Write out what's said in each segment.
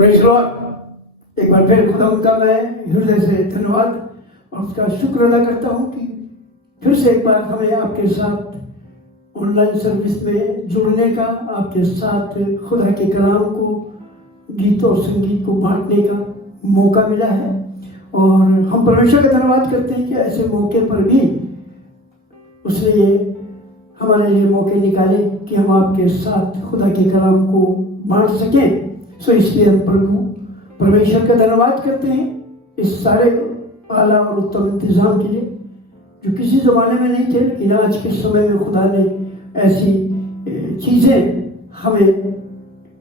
Praise Lord. एक बार फिर खुदा उनका मैं हृदय से धन्यवाद और उसका शुक्र अदा करता हूँ कि फिर से एक बार हमें आपके साथ ऑनलाइन सर्विस में जुड़ने का, आपके साथ खुदा के कलाम को, गीत और संगीत को बांटने का मौका मिला है। और हम परमेश्वर का धन्यवाद करते हैं कि ऐसे मौके पर भी उसने ये हमारे लिए मौके निकाले कि हम आपके साथ खुदा के कलाम को बांट सकें। सो इसलिए हम प्रभु परमेश्वर का धन्यवाद करते हैं इस सारे आला और उत्तम इंतजाम के लिए जो किसी ज़माने में नहीं थे, लेकिन आज के समय में खुदा ने ऐसी चीज़ें हमें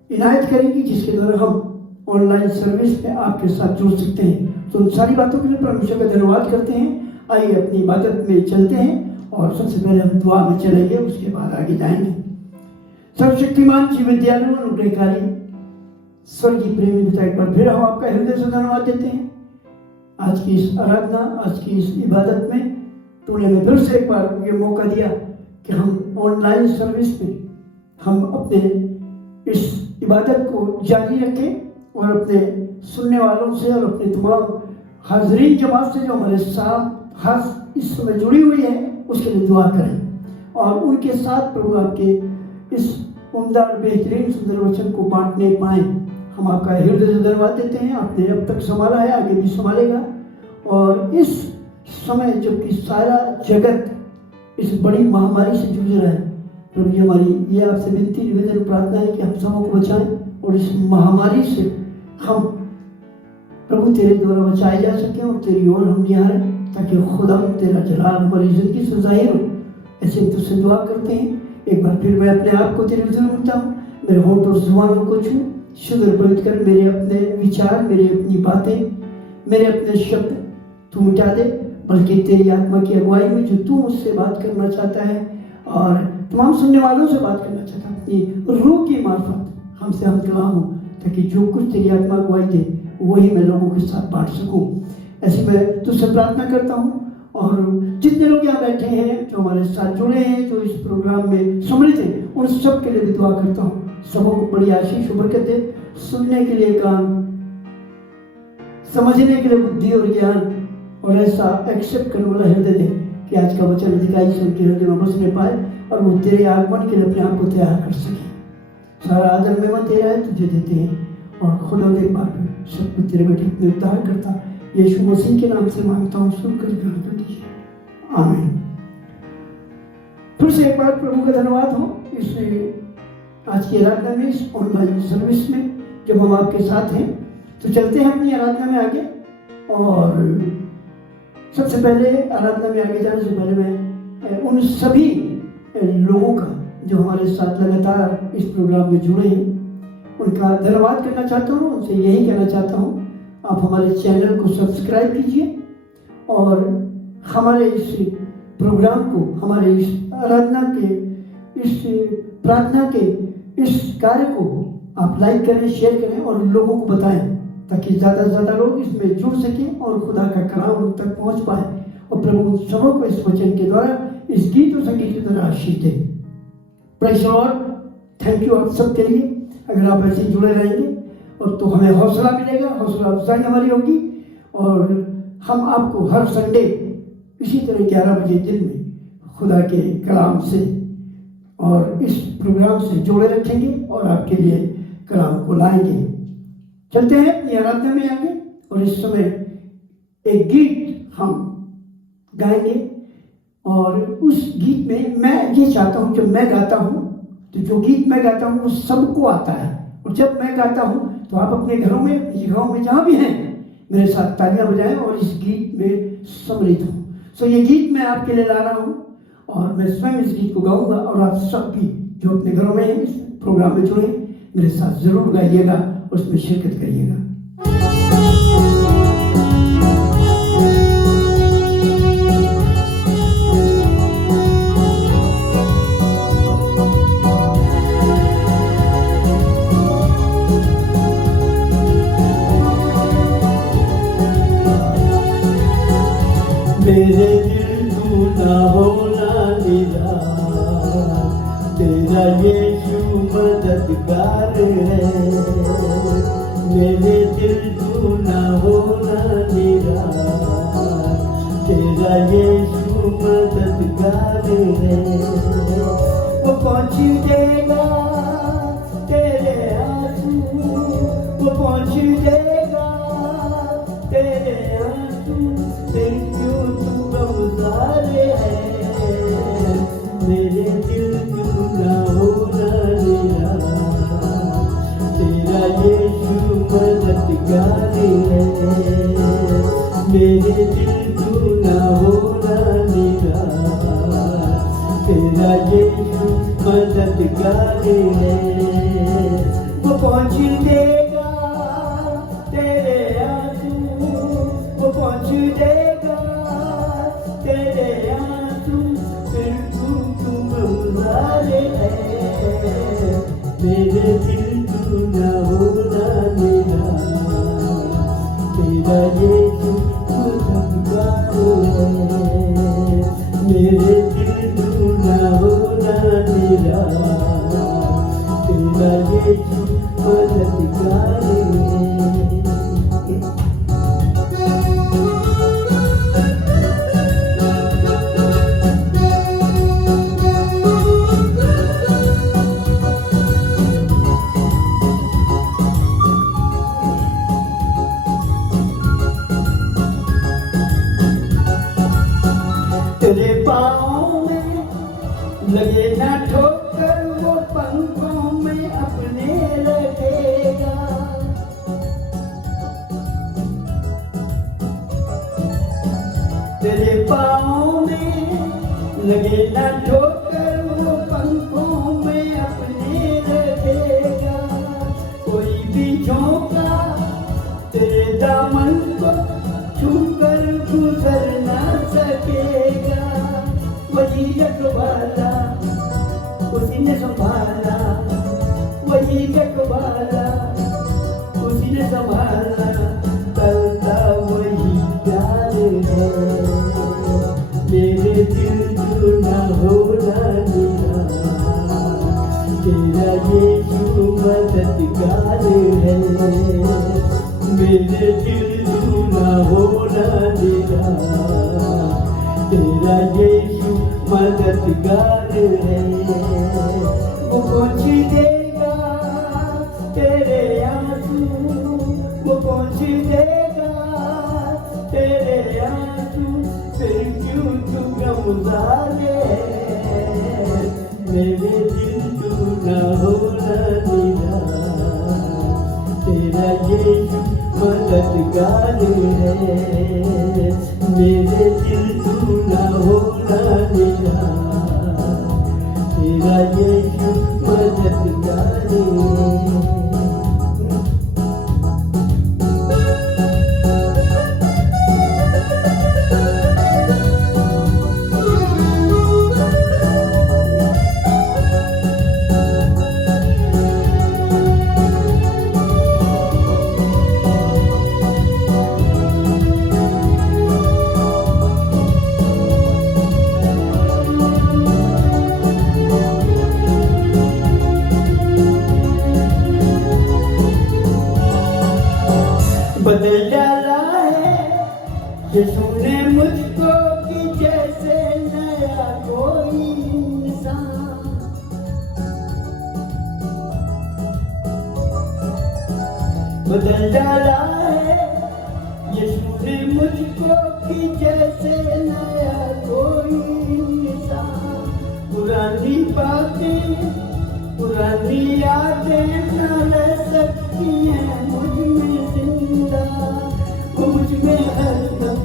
इनायत करेंगी जिसके द्वारा हम ऑनलाइन सर्विस में आपके साथ जुड़ सकते हैं। तो उन सारी बातों के लिए परमेश्वर का धन्यवाद करते हैं। आइए अपनी इबादत में चलते हैं और सबसे पहले हम दुआ में चलेंगे, उसके बाद आगे जाएंगे। सर्वशक्तिमान जीवित दयालु अनुग्रहकारी स्वर्गीय प्रेमी पिता, एक बार फिर हम आपका हृदय से धन्यवाद देते हैं। आज की इस आराधना, आज की इस इबादत में तूने हमें फिर से एक बार ये मौका दिया कि हम ऑनलाइन सर्विस में हम अपने इस इबादत को जारी रखें और अपने सुनने वालों से और अपने तमाम हाजरीन जमात से जो हमारे साथ खास इस समय जुड़ी हुई है उसके लिए दुआ करें और उनके साथ प्रभु आपके इस उम्दा बेहतरीन सुंदर वचन को बांटने पाएँ। हम आपका हृदय से धन्यवाद देते हैं। आपने अब तक संभाला है, आगे भी संभालेगा। और इस समय जबकि सारा जगत इस बड़ी महामारी से जूझ रहा है, प्रभु जी हमारी ये आपसे विनती निवेदन प्रार्थना है कि हम सबों को बचाएं और इस महामारी से हम प्रभु तेरे द्वारा बचाए जा सकें और तेरी ओर हम निहारें ताकि खुदा तेरा जलाल हमारी जिंदगी से जाहिर हो। ऐसे तुझसे दुआ करते हैं। एक बार फिर मैं अपने आप को तेरे हुजूर में रखता हूँ। मेरे होंठ और जुबानों को छू शुद्ध और पवित्र कर। मेरे अपने विचार, मेरी अपनी बातें, मेरे अपने शब्द तू मिटा दे, बल्कि तेरी आत्मा की अगुवाई में जो तू मुझसे बात करना चाहता है और तमाम सुनने वालों से बात करना चाहता है, अपनी रूह की मार्फत हमसे हम कलाम हो ताकि जो कुछ तेरी आत्मा अगुवाई दे वही मैं लोगों के साथ बांट सकूं। ऐसी मैं तुझसे प्रार्थना करता हूँ। और जितने लोग यहाँ बैठे हैं, जो हमारे साथ जुड़े हैं, जो इस प्रोग्राम में सम्मिलित हैं, उन सब के लिए भी दुआ करता हूँ। सबों को बड़ी आशीष और बरकत दे, सुनने के लिए कान, समझने के लिए बुद्धि और ज्ञान और ऐसा एक्सेप्ट करने वाला हृदय दे कि आज का वचन अधिकारी से उनके हृदय में बसने पाए और वो तेरे आगमन के लिए अपने आप को तैयार कर सके। सारा आदर में तेरा है, तुझे देते हैं और खुदा दे पाठ सब कुछ तेरे बेटे अपने उद्धार करता यीशु मसीह के नाम से मांगता हूँ, सुनकर ग्रहण कर दीजिए, आमीन। फिर से एक बार प्रभु का धन्यवाद हो इस आज की आराधना में, इस ऑनलाइन सर्विस में जब हम आपके साथ हैं। तो चलते हैं अपनी आराधना में आगे। और सबसे पहले आराधना में आगे जाने से पहले मैं उन सभी लोगों का जो हमारे साथ लगातार इस प्रोग्राम में जुड़े हैं उनका धन्यवाद करना चाहता हूँ। उनसे यही कहना चाहता हूँ, आप हमारे चैनल को सब्सक्राइब कीजिए और हमारे इस प्रोग्राम को, हमारे इस आराधना के, इस प्रार्थना के इस कार्य को आप लाइक करें, शेयर करें और लोगों को बताएं ताकि ज़्यादा से ज़्यादा लोग इसमें जुड़ सकें और खुदा का कलाम उन तक पहुँच पाए और प्रभु सबों को इस वचन के द्वारा, इस गीत और संगीत के द्वारा आशीष दे। Praise Lord. थैंक यू आप सब के लिए। अगर आप ऐसे जुड़े रहेंगे और तो हमें हौसला मिलेगा, हौसला अफजाई हमारी होगी और हम आपको हर संडे इसी तरह 11 बजे दिन में खुदा के कलाम से और इस प्रोग्राम से जोड़े रखेंगे और आपके लिए कलाम को लाएंगे। चलते हैं अपनी आराधना में आगे और इस समय एक गीत हम गाएंगे और उस गीत में मैं ये चाहता हूँ, जब मैं गाता हूँ तो जो गीत मैं गाता हूँ वो सबको आता है और जब मैं गाता हूँ तो आप अपने घरों में, अपनी जगहों में जहाँ भी हैं मेरे साथ तालियां बजाएं और इस गीत में सम्मिलित हों। सो ये गीत मैं आपके लिए ला रहा हूँ और मैं स्वयं इस गीत को गाऊंगा और आप सब भी जो अपने घरों में हैं, इस प्रोग्राम में जुड़े, मेरे साथ जरूर गाइएगा और उसमें शिरकत करिएगा। मेरे दिल तू ना होना निरा, तेरा यीशु मददगार है। मेरे दिल तू ना होना निराश, तेरा यीशु मददगार है। वो पहुँच देगा तेरे आंसू, वो पहुँच देगा तेरे आंसू, फिर क्यों तू गमज़ारे है। मेरे दिल तू ना होना निराश, तेरा यीशु मददगार है। मेरे दिल तू ना होना निराश, तेरा यीशु मददगार है। वो पहुँच देगा तेरे आंसू, वो पहुँच देगा तेरे आंसू, फिर तू गमज़ारे है। मेरे दिल तू ना होना निराश, तेरा यीशु मददगार है। मेरे दिल तू ना होना निराश, तेरा यीशु मददगार है। तेरे पाँव में लगे ना ठोकर, वो पंखों में अपने रखेगा। तेरे पाँव में लगे ना ठोकर, वो पंखों में अपने रखेगा। कोई भी झोंका तेरे दामन को छूकर गुजर ना सकेगा। वही रखवाला उसी ने संभाला, वही रखवाला उसी ने संभाला, करता वही प्यार है। मेरे दिल तू ना होना निराश, तेरा यीशु मददगार है। मेरे दिल तू ना होना निराश, तेरा यीशु मददगार है। वो पहुँच देगा तेरे आंसू, वो पहुँच देगा तेरे आंसू, फिर क्यों तू गमज़ारे है। मेरे दिल तू ना होना निराश, तेरा यीशु मददगार है। मेरे दिल तू ना होना निराश, तेरा यीशु मददगार है। बदल डाला है यीशु ने मुझको कि जैसे नया कोई इंसान। बदल डाला है यीशु ने मुझको कि जैसे नया कोई इंसान। पुरानी बातें पुरानी यादें न रह सकती हैं मुझ में जिंदा। वो मुझ में हरदम,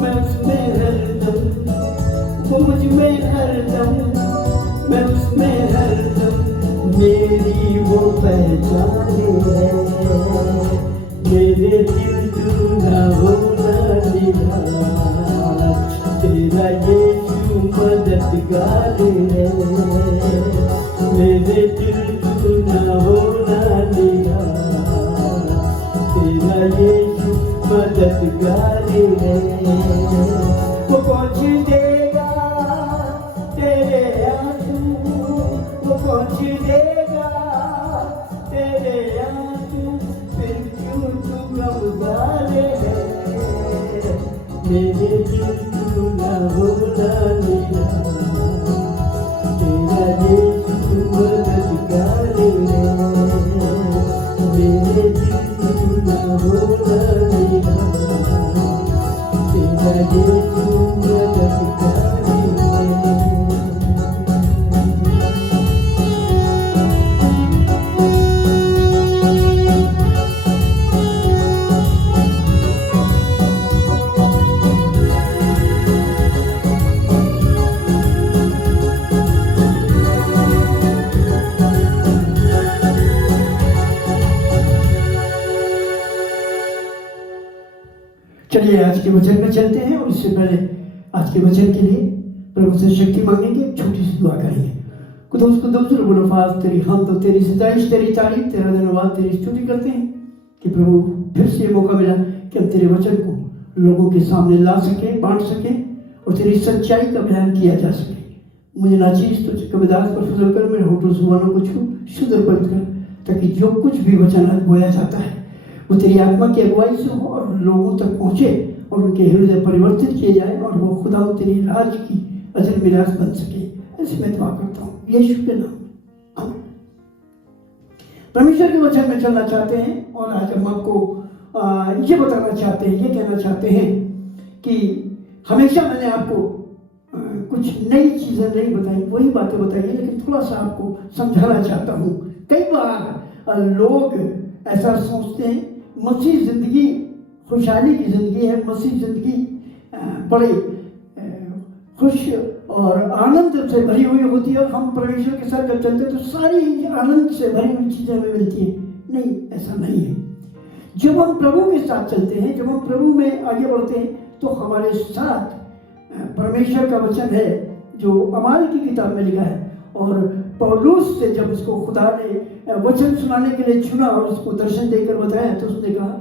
मैं उसमें हरदम, वो मुझ में हरदम, मैं उसमें हरदम। मेरी वो पहचान है। मेरे दिल तू ना होना निराश, तेरा यीशु मददगार है। मेरे दिल तू ना होना निराश, तेरा यीशु मददगार है। वो पहुँच देगा तेरे आंसू, वो पहुँच देगा तेरे आंसू, गम सारे हैं, मेरे दिल तू ना भूला निराला, तेरा यीशु मददगार है, मेरे दिल तू ना भूला निराला, तेरा यीशु मददगार है। चलिए आज के वचन में चलते हैं और इससे पहले आज के वचन के लिए प्रभु से शक्ति मांगेंगे, एक छोटी सी दुआ करेंगे। खुदावंद को दूसरे गुणफाज तेरी हम तो तेरी सताइश तेरी तारीफ तेरा धन्यवाद तेरी स्तुति करते हैं कि प्रभु फिर से मौका मिला कि हम तेरे वचन को लोगों के सामने ला सके, बांट सके और तेरी सच्चाई का बयान किया जा सके। मुझे नाचीज तो कविदास पर फजल कर, मेरे होठों जुबानों को छू शुद्ध अर्पित कर, ताकि जो कुछ भी वचन आज बोला जाता है वो तेरी आत्मा की अगुवाई से हो और लोगों तक पहुंचे और उनके हृदय परिवर्तित किए जाए और वो खुदा तेरी राज की अजर मिराज बन सके। ऐसे मैं दुआ करता हूँ यीशु के नाम में, आमीन। परमेश्वर के वचन में चलना चाहते हैं और आज हम आपको ये बताना चाहते हैं, ये कहना चाहते हैं कि हमेशा मैंने आपको कुछ नई चीजें नहीं बताई, वही बातें बताई है, लेकिन थोड़ा सा आपको समझाना चाहता हूँ। कई बार लोग ऐसा सोचते हैं मसीह जिंदगी खुशहाली की जिंदगी है, मसीह जिंदगी बड़े खुश और आनंद से भरी हुई होती है और हम परमेश्वर के साथ जब चलते हैं तो सारी आनंद से भरी हुई चीजें हमें मिलती है। नहीं, ऐसा नहीं है। जब हम प्रभु के साथ चलते हैं, जब हम प्रभु में आगे बढ़ते हैं तो हमारे साथ परमेश्वर का वचन है जो अमाल की किताब में लिखा है। और पौलुस से जब उसको खुदा ने वचन सुनाने के लिए चुना और उसको दर्शन देकर बताया तो उसने कहा,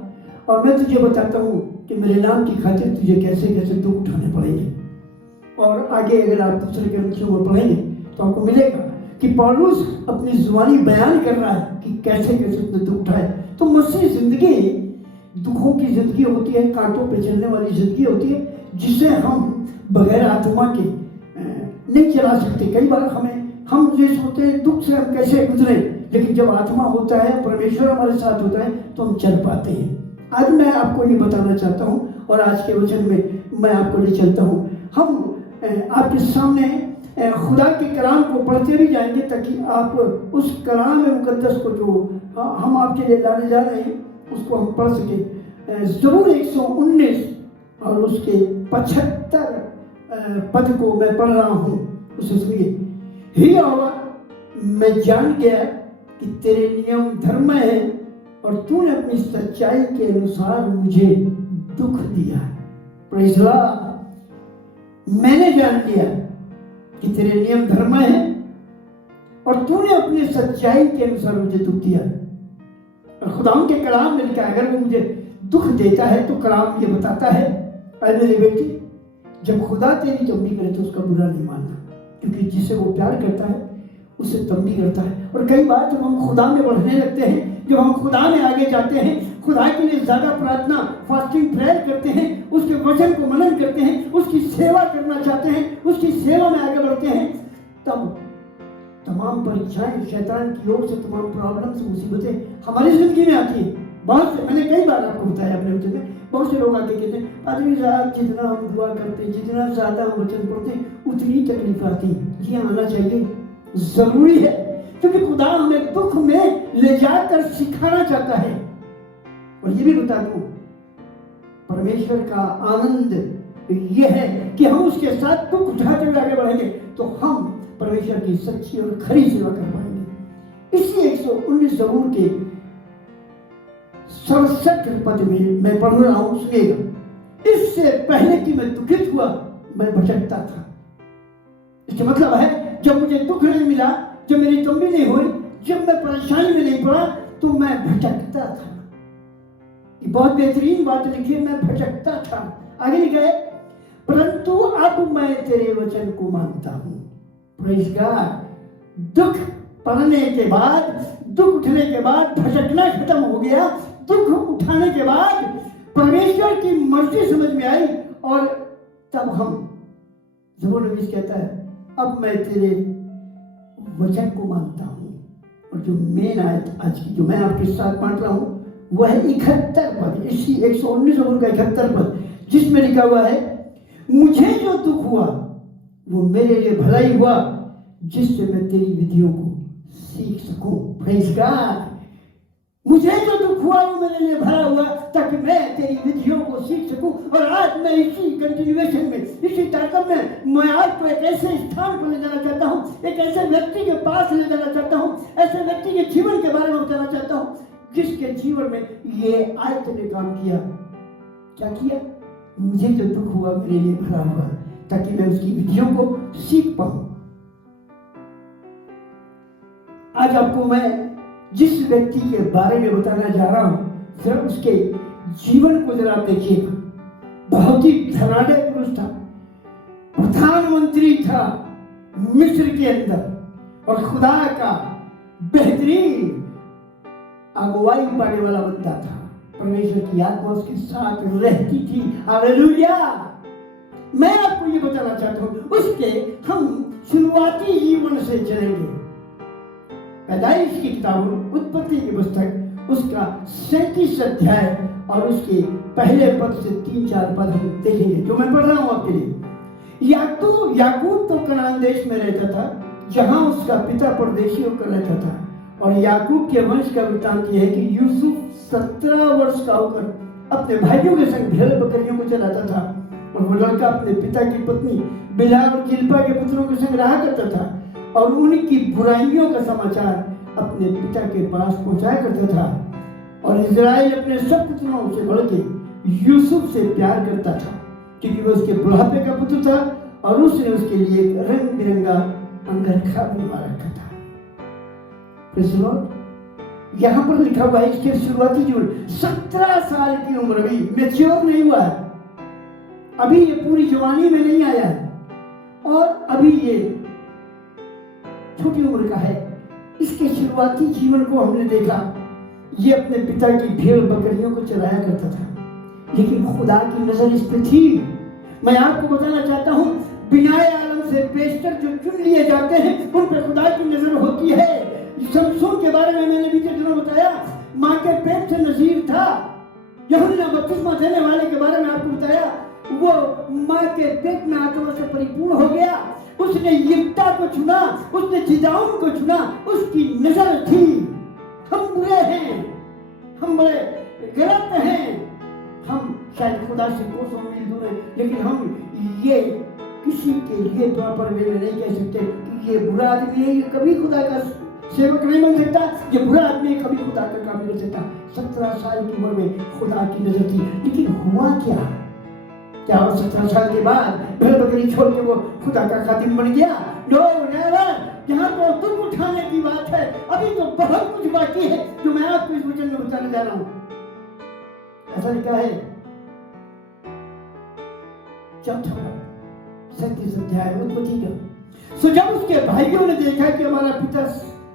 और मैं तुझे बताता हूँ कि मेरे नाम की खातिर तुझे कैसे कैसे दुख उठाने पड़ेंगे। और आगे अगर आप दूसरे के अंशों में पढ़ेंगे तो आपको मिलेगा कि पौलुस अपनी जुबानी बयान कर रहा है कि कैसे कैसे उसने दुख उठाए। तो मसीह जिंदगी दुखों की जिंदगी होती है, कांटों पे चलने वाली जिंदगी होती है, जिसे हम बगैर आत्मा के नहीं चला सकते। कई बार हम ये सोचते हैं दुख से हम कैसे गुजरे, लेकिन जब आत्मा होता है, परमेश्वर हमारे साथ होता है तो हम चल पाते हैं। आज मैं आपको ये बताना चाहता हूँ और आज के वचन में मैं आपको ले चलता हूँ। हम आपके सामने खुदा के कलाम को पढ़ते भी जाएंगे ताकि आप उस कलाम मुकद्दस को जो हम आपके लिए लाने जा रहे हैं उसको हम पढ़ सके। ज़बूर 119 और उसके 75 पद को मैं पढ़ रहा हूँ, उसे सुनिए। हे यहोवा, मैं जान गया कि तेरे नियम धर्म है और तूने अपनी सच्चाई के अनुसार मुझे दुख दिया। Praise the Lord. मैंने जान लिया कि तेरे नियम धर्म है और तूने अपनी सच्चाई के अनुसार मुझे दुख दिया। और खुदाम के कलाम में लिखा है, अगर वो मुझे दुख देता है तो कलाम ये बताता है, अरे मेरी बेटी, जब खुदा तेरी तंबी करे तो उसका बुरा नहीं मानना, क्योंकि जिसे वो प्यार करता है उसे तंबी करता है। और कई बार जब हम खुदा में बढ़ने लगते हैं, जब हम खुदा में आगे जाते हैं, खुदा के लिए ज्यादा प्रार्थना फास्टिंग प्रेयर करते हैं, उसके वचन को मनन करते हैं, उसकी सेवा करना चाहते हैं, उसकी सेवा में आगे बढ़ते हैं, तब तमाम परीक्षाएं शैतान की ओर से, तमाम प्रॉब्लम्स मुसीबतें हमारी जिंदगी में आती है। बहुत से, मैंने कई बार आपको बताया अपने वचन में, बहुत से लोग आके कहते हैं आदमी साहब जितना हम दुआ करते हैं, जितना ज्यादा हम वचन पढ़ते हैं उतनी तकलीफ आती है। ये आना चाहिए, जरूरी है, क्योंकि खुदा हमें दुख में ले जाकर सिखाना चाहता है। और ये भी बता दूं, परमेश्वर का आनंद यह है कि हम उसके साथ दुख उठाते हुए आगे बढ़ेंगे तो हम परमेश्वर की सच्ची और खरी सेवा कर पाएंगे। इसी 119 ज़बूर के 67 पद में मैं पढ़ रहा हूं, सुनिएगा। इससे पहले कि मैं दुखित हुआ मैं भटकता था। इसका मतलब है जब मुझे दुख नहीं मिला, जब मेरी तंबी नहीं हुई, जब मैं परेशानी में नहीं पड़ा तो मैं भटकता था। ये बहुत बेहतरीन बात लिखी है, मैं भटकता था। आगे लिखा है, परंतु अब मैं तेरे वचन को मानता हूं। Praise God. दुख पड़ने के बाद, दुख उठने के बाद भटकना खत्म हो गया, दुख उठाने के बाद परमेश्वर की मर्जी समझ में आई, और तब हम ज़बूर नबी कहता है अब मैं तेरे वचन को मानता हूँ। और जो मेन आयत आज की जो मैं आपके साथ पढ़ रहा हूँ वह है 71 पद, इसी 119 ज़बूर का 71 पद, जिसमें लिखा हुआ है मुझे जो दुख हुआ वो मेरे लिए भलाई हुआ, जिससे मैं तेरी विधियों को सीख सकूं। Praise God. मुझे जो दुख हुआ वो मेरे लिए भला हुआ ताकि मैं तेरी विधियों को सीख सकूं। और आज मैं इसी कंटिन्यूएशन में, इसी ताकत में मैं आपको एक ऐसे स्थान पर ले जाना चाहता हूं, एक ऐसे व्यक्ति के पास ले जाना चाहता हूं, ऐसे व्यक्ति के जीवन के बारे में बताना चाहता हूं जिसके जीवन में ये आयत ने काम किया। क्या किया? मुझे जो दुख हुआ मेरे लिए भला हुआ ताकि मैं उसकी विधियों को सीख पाऊं। आज आपको मैं जिस व्यक्ति के बारे में बताना जा रहा हूं, जरा उसके जीवन को जरा देखिएगा। बहुत ही धनाढ़ पुरुष था, प्रधानमंत्री था मिस्र के अंदर, और खुदा का बेहतरीन अगुवाई पाने वाला बंदा था। परमेश्वर की आत्मा उसके साथ रहती थी। हालेलुया। मैं आपको ये बताना चाहता हूं, उसके हम शुरुआती जीवन से चलेंगे। पैदाइश की किताब उत्पत्ति की पुस्तक उसका 37 अध्याय और उसके पहले पद से 3-4 पद हम देखेंगे जो मैं पढ़ रहा हूं आपके लिए। याकूब तो कनान देश में रहता था जहां उसका पिता परदेशी होकर रहता था। और याकूब के वंश का वृत्तांत यह है कि यूसुफ 17 वर्ष का होकर अपने भाइयों के संग भेड़ बकरियों को चलाता था, और वो लड़का अपने पिता की पत्नी बिलहा और जिल्पा के पुत्रों के संग रहा करता था, और उनकी बुराइयों का समाचार अपने पिता के पास पहुंचाया करता था। और इजराइल अपने सब पुत्रों से बढ़ के यूसुफ से प्यार करता था, क्योंकि वह उसके बुढ़ापे का पुत्र था और उसने उसके लिए एक रंग बिरंगा अंगरखा बनवा रखा था। यहाँ पर लिखा हुआ है इसके शुरुआती जीवन 17 साल की उम्र में, मैच्योर नहीं हुआ है, अभी ये पूरी जवानी में नहीं आया है, और अभी ये छोटी उम्र का है। इसके शुरुआती जीवन को हमने देखा, ये अपने पिता की भेड़ बकरियों को चलाया करता था, लेकिन खुदा की नजर इस पे थी। मैं आपको बताना चाहता हूँ, बिना आलम से बेशतर जो चुन लिए जाते हैं उन पर खुदा की नजर होती है। शमसून के बारे में मैंने बीते दिनों बताया, माँ के पेट से नजीर था। यूहन्ना बपतिस्मा देने वाले के बारे में आपको बताया, वो माँ के पेट में आत्मा से परिपूर्ण हो गया। उसने यिप्ता को चुना, उसने जिदाउन को चुना, उसकी नजर थी। हम बुरे हैं, हम बड़े गलत हैं, हम शायद खुदा से कोसों मील दूर हैं, लेकिन हम ये किसी के लिए तौर पर वे नहीं कह सकते कि ये बुरा आदमी है, ये कभी खुदा का सेवक नहीं बन सकता, ये बुरा आदमी कभी खुदा का काम नहीं कर सकता। 17 साल की उम्र में खुदा की नजर थी, लेकिन हुआ क्या? 17 साल के बाद भेड़ बकरी छोड़ के वो खुदा का खादिम बन गया? No never. यहाँ तो दुख उठाने की बात है, अभी तो बहुत कुछ बाकी है जो मैं आपको इस वचन में बताने जा रहा हूँ। ऐसा लिखा है 37 अध्याय उत्पत्ति का। सो जब उसके भाइयों ने देखा कि हमारा पिता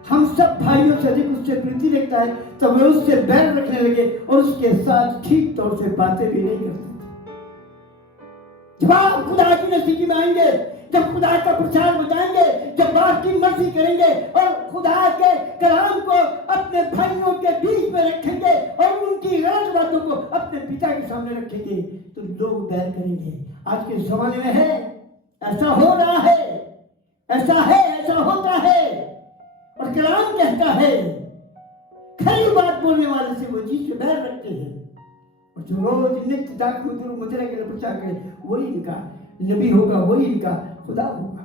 हम सब भाइयों से अधिक उससे प्रीति रखता है, तब वे उससे बैर रखने लगे और उसके साथ ठीक तौर से बातें भी नहीं करते। जब आप खुदा की नजदीकी में आएंगे, जब खुदा का प्रचार बताएंगे, जब बात की मर्जी करेंगे और खुदा के कलाम को अपने भाइयों के बीच में रखेंगे और उनकी गलत बातों को अपने पिता के सामने रखेंगे, तो लोग बैर करेंगे। आज के जमाने में है, ऐसा हो रहा है, ऐसा है, ऐसा होता है। और कलाम कहता है खरी बात बोलने वाले से वो चीज से बैर रखते हैं, और जो रोज नित्य दाख मुद्रा के लिए प्रचार करे वही इनका नबी होगा, वही इनका खुदा होगा।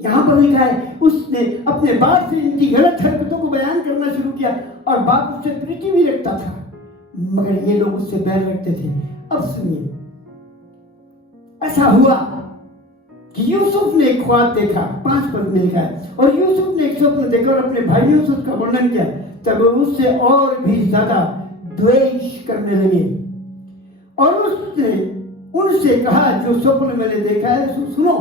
यहाँ पर लिखा है उसने अपने बाप से इनकी गलत हरकतों को बयान करना शुरू किया, और बाप उससे प्रीति भी रखता था, मगर ये लोग उससे बैर रखते थे। अब सुनिए, ऐसा हुआ कि यूसुफ ने एक ख्वाब देखा, 5 पद में लिखा है, और यूसुफ ने एक स्वप्न देखा और अपने भाइयों से उसका वर्णन किया, तब उससे और भी ज्यादा द्वेष करने लगे। और उसने उनसे कहा, जो स्वप्न मैंने देखा है सुनो।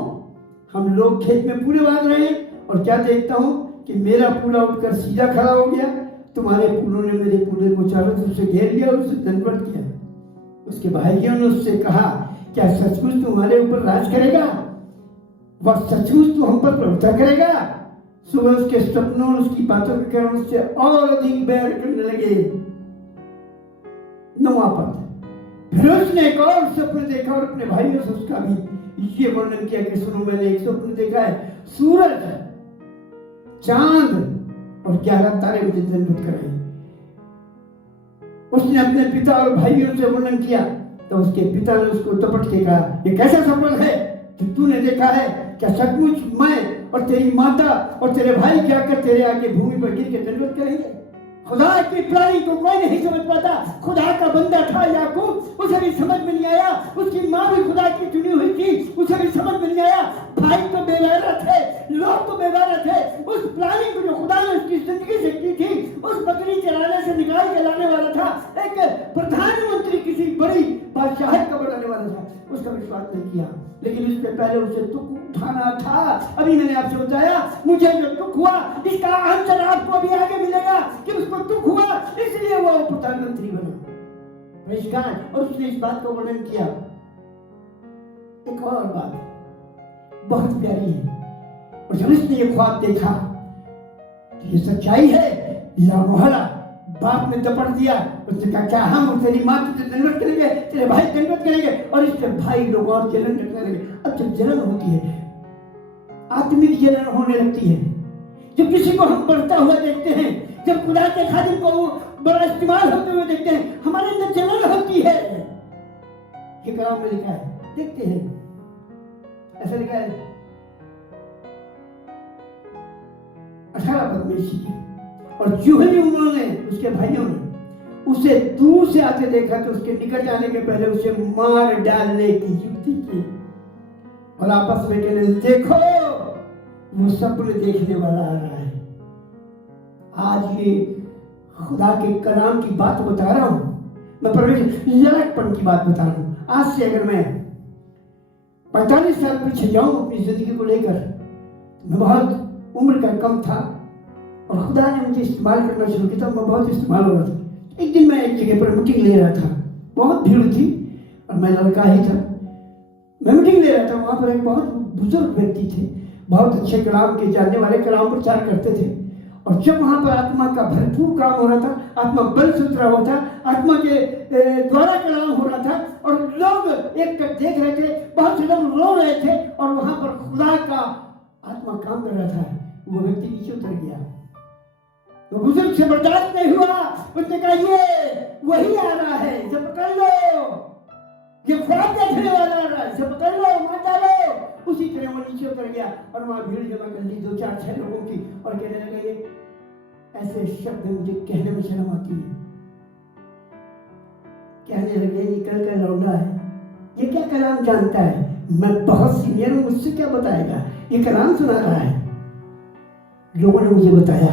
हम लोग खेत में पूरे बांध रहे हैं, और क्या देखता हूं कि मेरा पूरा उठकर सीधा खड़ा हो गया तुम्हारे पुलों ने मेरे पुले को चारों तरफ से घेर लिया और उसे दंडवत किया। उसके भाइयों ने उससे कहा, क्या सचमुच तुम्हारे ऊपर राज करेगा? वह सचमुच तो हम पर प्रभुता करेगा? सुबह उसके सपनों और उसकी बातों के कारण उससे और अधिक बैर करने लगे। 9वां पद, फिर उसने एक और सपना देखा और अपने भाइयों से उसका भी ये वर्णन किया कि सुनो, मैंने एक सपना देखा है, सूरज, चांद और 11 तारे मुझे दंडवत कराए। उसने अपने पिता और भाइयों से वर्णन किया तो उसके पिता ने उसको दपट के कहा, ये कैसा सपना है जो तूने देखा है? क्या सचमुच मैं और तेरी माता और तेरे भाई क्या कर तेरे आगे भूमि पर गिर के दंडवत करेंगे? खुदा की प्लानिंग को कोई नहीं समझ पाता। खुदा का बंदा था याकूब, उसे भी समझ में नहीं आया। उसकी माँ भी खुदा की चुनी हुई थी, उसे भी समझ में नहीं आया। भाई तो बेवारा थे, लोग तो बेवारा थे। उस प्लानिंग को जो खुदा ने उसकी जिंदगी से की थी, उस बकरी चराने से निकाल के लाने वाला था, एक प्रधानमंत्री किसी बड़ी बादशाहत का बनाने वाला था, उसका विश्वास नहीं किया। लेकिन इससे पहले उसे दुख उठाना था। अभी मैंने आपसे बताया, मुझे जो दुख हुआ इसका आंसर आपको अभी आगे मिलेगा कि उसको दुख हुआ इसलिए वो प्रधानमंत्री बना। Praise God. और उसने इस बात को वर्णन किया। एक और बात बहुत प्यारी है, और जब इसने ये ख्वाब देखा, ये सच्चाई है, लामोहला बाप ने दपट दिया। उसने कहा, क्या हम और तेरी माँ तुझे दंडवत करेंगे, तेरे भाई दंडवत करेंगे? और इसके भाई लोग और जलन रखने लगे। अब जब जलन होती है, आत्मिक जलन होने लगती है, जब किसी को हम बढ़ता हुआ देखते हैं, जब खुदा के खादिम को बड़ा इस्तेमाल होते हुए देखते हैं, हमारे अंदर जलन होती है। ये कलाम में लिखा है, देखते हैं, ऐसा लिखा है 18 पद में इसी के। और जो ही उन्होंने, उसके भाइयों ने उसे दूर से आते देखा तो उसके निकट आने के पहले उसे मार डालने की युक्ति की और आपस में कहने, देखो वो सपने देखने वाला आ रहा है। आज ये खुदा के कलाम की बात बता रहा हूं, मैं परमेश्वर लड़कपन की बात बता रहा हूं। आज से अगर मैं 45 साल पीछे जाऊं अपनी जिंदगी को लेकर, मैं बहुत उम्र का कम था और खुदा ने मुझे इस्तेमाल करना शुरू किया। मैं बहुत इस्तेमाल हो रहा था। एक दिन मैं एक जगह पर मीटिंग ले रहा था, बहुत भीड़ थी और मैं लड़का ही था। मैं मीटिंग ले रहा था, वहां पर एक बहुत बुजुर्ग व्यक्ति थे, बहुत अच्छे कलाम के जानने वाले, कलाम प्रचार करते थे। और जब वहां पर आत्मा का भरपूर काम हो रहा था, आत्मा बल सुत रहा हुआ था, आत्मा के द्वारा कलाम हो रहा था और लोग एक टक देख रहे थे, बहुत से लोग रो रहे थे और वहां पर खुदा का आत्मा काम कर रहा था। वो व्यक्ति नीचे उतर गया, तो बुजुर्ग से बर्दाश्त नहीं हुआ। उसने कहा, ये वही आ रहा है, इसे पकड़ लो, ये ख्वाब देखने वाला आ रहा है, इसे पकड़ लो, मार डालो। उसी तरह वो नीचे उतर गया और वहां भीड़ जमा कर ली 2 4 6 लोगों की और कहने लगे, ये ऐसे शब्द मुझे कहने में शर्म आती है। कहने लगे, ये कल का लौंडा है, ये क्या कलाम जानता है, मैं बहुत सीनियर हूं, मुझसे क्या बताएगा, ये कलाम सुना रहा है। लोगों ने मुझे बताया।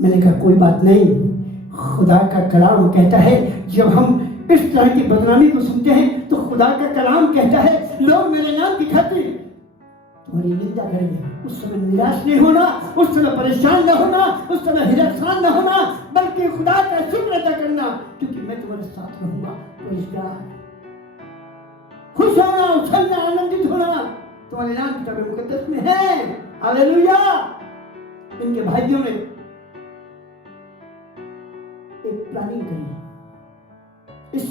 मैंने कहा, कोई बात नहीं, खुदा का कलाम कहता है जब हम इस तरह की बदनामी को सुनते हैं तो खुदा का कलाम कहता है लोग मेरे नाम की खातिर तुम्हारी निंदा करेंगे। उस समय निराश नहीं होना, उस समय परेशान न होना, उस समय हिरकसान न होना, बल्कि खुदा का शुक्र अदा करना, क्योंकि मैं तुम्हारे साथ रहूंगा। खुश होना, उछलना, आनंदित होना तुम्हारे नाम किताब मुकद्दस में है। हालेलुया। इनके भाइयों ने एक प्लानिंग करी, इस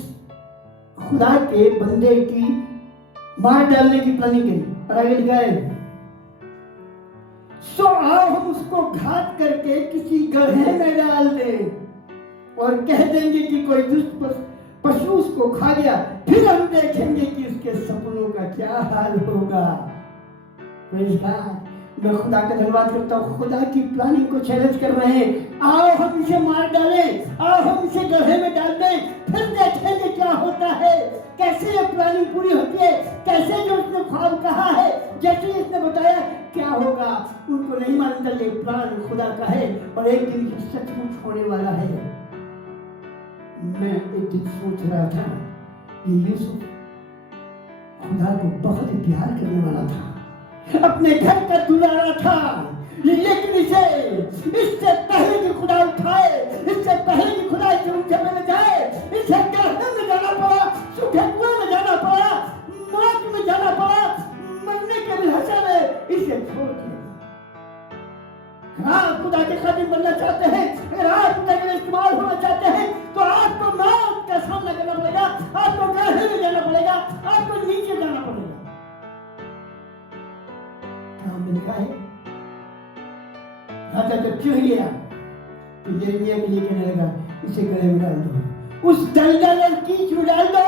खुदा के बंदे की मार डालने की प्लानिंग करी। और आगे लिखा है, सो आओ हम उसको घात करके किसी गड्ढे में डाल दें और कह देंगे कि कोई दुष्ट पशु उसको खा गया, फिर हम देखेंगे कि उसके सपनों का क्या हाल होगा। मैं खुदा का धन्यवाद करता हूँ, खुदा की प्लानिंग को चैलेंज कर रहे हैं। आओ हम इसे मार डालें, आओ हम इसे गड्ढे में डाल दें, फिर देखेंगे क्या होता है, कैसे ये प्लानिंग पूरी होती है, कैसे जो उसने ख्वाब कहा है, जैसे इसने बताया क्या होगा। उनको नहीं मालूम था ये प्लान खुदा का है और एक दिन ये सचमुच होने वाला है। मैं एक दिन सोच रहा था, ये यूसुफ खुदा को बहुत प्यार करने वाला था, अपने घर का दुलारा था, लेकिन इससे पहले कि खुदा उठाए, इससे पहले कि खुदा इसे उनके में जाए, इसे गहरे में जाना पड़ा, सूखे कुएं में जाना पड़ा, मौत में जाना पड़ा, मरने के लिहाजा में इसे छोड़ दिया। आप खुदा के खातिर बनना चाहते हैं, अगर आप खुदा के लिए इस्तेमाल होना चाहते हैं, तो आपको मौत का सामना करना पड़ेगा, आपको गहरे में जाना पड़ेगा, आपको नीचे जाना पड़ेगा। हमने लिखा है राजा जब चुह गया तो यिर्मयाह के लिए कहने लगा, इसे गले में डाल दो, उस दलदल और कीच में डाल दो।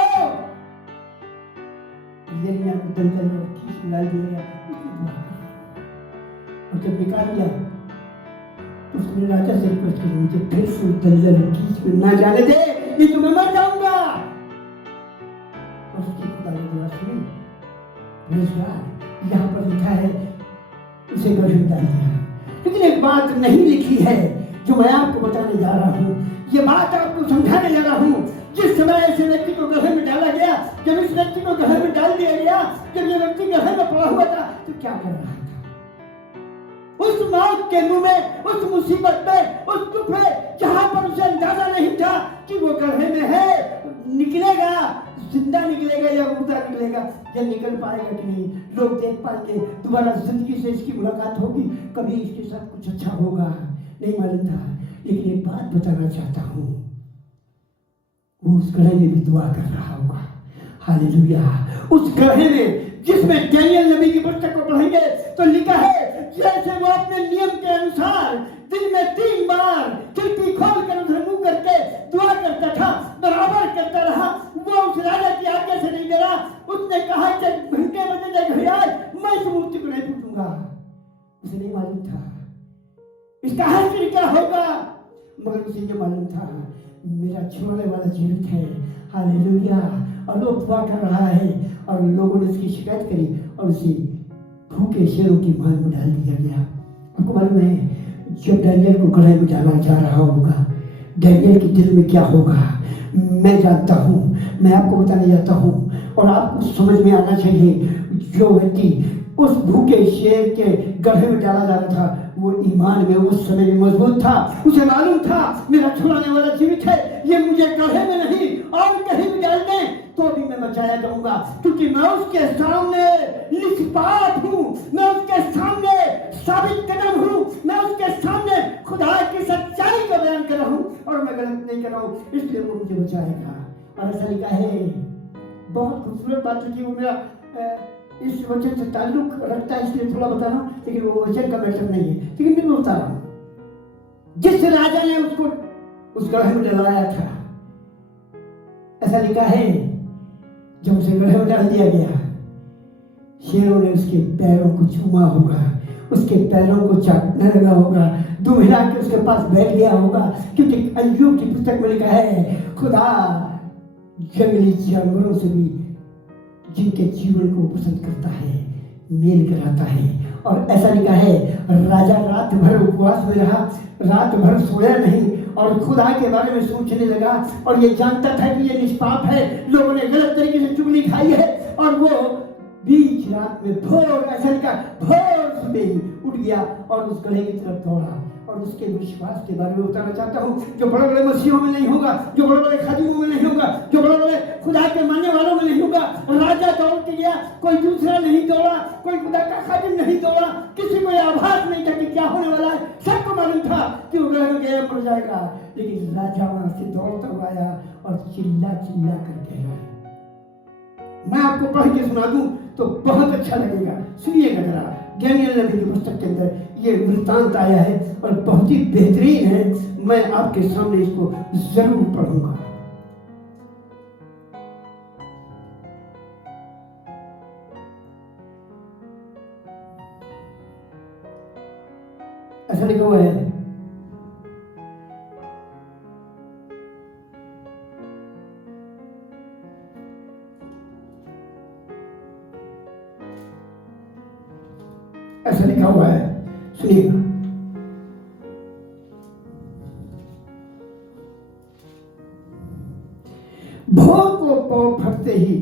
यिर्मयाह को दलदल और कीच में डाल दिया गया, और जब निकाल दिया तो उसने राजा से रिक्वेस्ट की, मुझे फिर से दलदल और कीच में ना जाने दे, ये तो मैं मर जाऊंगा। और उसकी खुदा ने दुआ सुनी। यहाँ पर लिखा है उसे गले में डाल दिया। लेकिन एक बात नहीं लिखी है जो मैं आपको बताने जा रहा हूँ, ये बात आपको समझाने जा रहा हूँ। जिस समय ऐसे व्यक्ति को गड्ढे में डाला गया, जब इस व्यक्ति को गड्ढे में डाल दिया गया, जब ये व्यक्ति गड्ढे में पड़ा हुआ था, तो क्या कर रहा था? उस मौत के मुंह में, उस मुसीबत में, उस दुख में, जहां पर उसे अंदाजा नहीं था कि वो गड्ढे में है, निकलेगा, जिंदा निकलेगा या मुर्दा निकलेगा, या निकल पाएगा कि नहीं, लोग देख पाएंगे, दोबारा जिंदगी से इसकी मुलाकात होगी, कभी इसके साथ कुछ अच्छा होगा, नहीं मालूम था। लेकिन एक बात बताना चाहता हूँ, वो उस गड्ढे में भी दुआ कर रहा होगा। हालेलुया। उस गड्ढे में जिसमें दानियेल नबी की पुस्तक को पढ़ेंगे तो लिखा है, जैसे वो अपने नियम के अनुसार दिन में 3 बार खिड़की खोलकर उधर मुंह करके दुआ करता था, बराबर करता रहा, वो उस राजा की आज्ञा से नहीं डरा। उसने कहा कि घंटे बजे घड़ियाल, मैं इस मूर्ति को नहीं टूटूंगा। उसे नहीं मालूम था इसका हासिल क्या होगा, मगर उसे ये मालूम था मेरा छोड़ने वाला जीवित है। हालेलुया। और लोग दुआ कर रहा है, और लोगों ने उसकी शिकायत करी और उसे भूखे शेरों की मांग में डाल दिया गया। आपको मालूम है, जब दानियेल को गड्ढे में डाला जा रहा होगा, दानियेल के दिल में क्या होगा मैं जानता हूँ, मैं आपको बताने जाता हूँ, और आपको समझ में आना चाहिए। जो व्यक्ति उस भूखे शेर के गड्ढे में डाला जा रहा था, वो ईमान में उस समय में मजबूत था। उसे मालूम था मेरा छुड़ाने वाला जीवित है, ये मुझे गड्ढे में नहीं और कहीं भी डाल दें तो भी मैं बचाया जाऊंगा, क्योंकि मैं उसके सामने निष्पाप हूँ, मैं उसके सामने साबित कदम हूँ, मैं उसके सामने खुदा की सच्चाई का बयान कर रहा हूँ, और मैं गलत नहीं कर रहा हूँ, इसलिए वो मुझे बचाएगा। और ऐसा लिखा है, बहुत खूबसूरत बात लिखी, वो मेरा इस वचन से ताल्लुक रखता है, इसलिए थोड़ा बता रहा हूँ, लेकिन वो वचन का मैटर नहीं है, लेकिन मैं बता रहा हूँ। जिस राजा ने उसको उस गड्ढे में डलाया था, ऐसा लिखा है, जब उसे गड्ढे में डाल दिया गया, शेरों ने उसके पैरों को चूमा होगा, उसके पैरों को चाटने लगा होगा, दुमिला के उसके पास बैठ गया होगा, क्योंकि अय्यूब की पुस्तक में लिखा है, खुदा जंगली जानवरों से भी जिनके जीवन को पसंद करता है मेल कराता है। और ऐसा लिखा है, राजा रात भर उपवास में रहा, रात भर सोया नहीं, और खुदा के बारे में सोचने लगा, और ये जानता था कि ये निष्पाप है, लोगों ने गलत तरीके से चुगली खाई है, और वो बीच रात में भोर, ऐसा लिखा, भोर सुबह ही उठ गया और उस गड्ढे की तरफ दौड़ा। और उसके विश्वास के बारे में बताना चाहता हूँ, जो बड़े बड़े मसीहों में नहीं होगा, जो बड़े बड़े खादिमों में नहीं होगा, जो बड़े बड़े खुदा के मानने वालों में नहीं होगा। राजा दौड़ के गया, कोई दूसरा नहीं दौड़ा, कोई खुदा का खादिम नहीं दौड़ा, किसी को आभास नहीं था कि क्या होने वाला है, सबको मालूम था कि वो गड्ढे में गया मर जाएगा, लेकिन राजा वहां से दौड़ता हुआ आया और चिल्ला चिल्ला कर कह रहा है। मैं आपको पढ़ के सुना दूं तो बहुत अच्छा लगेगा, सुनिएगा जरा। दानियेल नबी की पुस्तक के अंदर ये वृत्तांत आया है और बहुत ही बेहतरीन है, मैं आपके सामने इसको जरूर पढ़ूंगा। ऐसा लिखा हुआ है, ऐसा लिखा हुआ है, सुनिएगा। भोर को पौ फटते ही,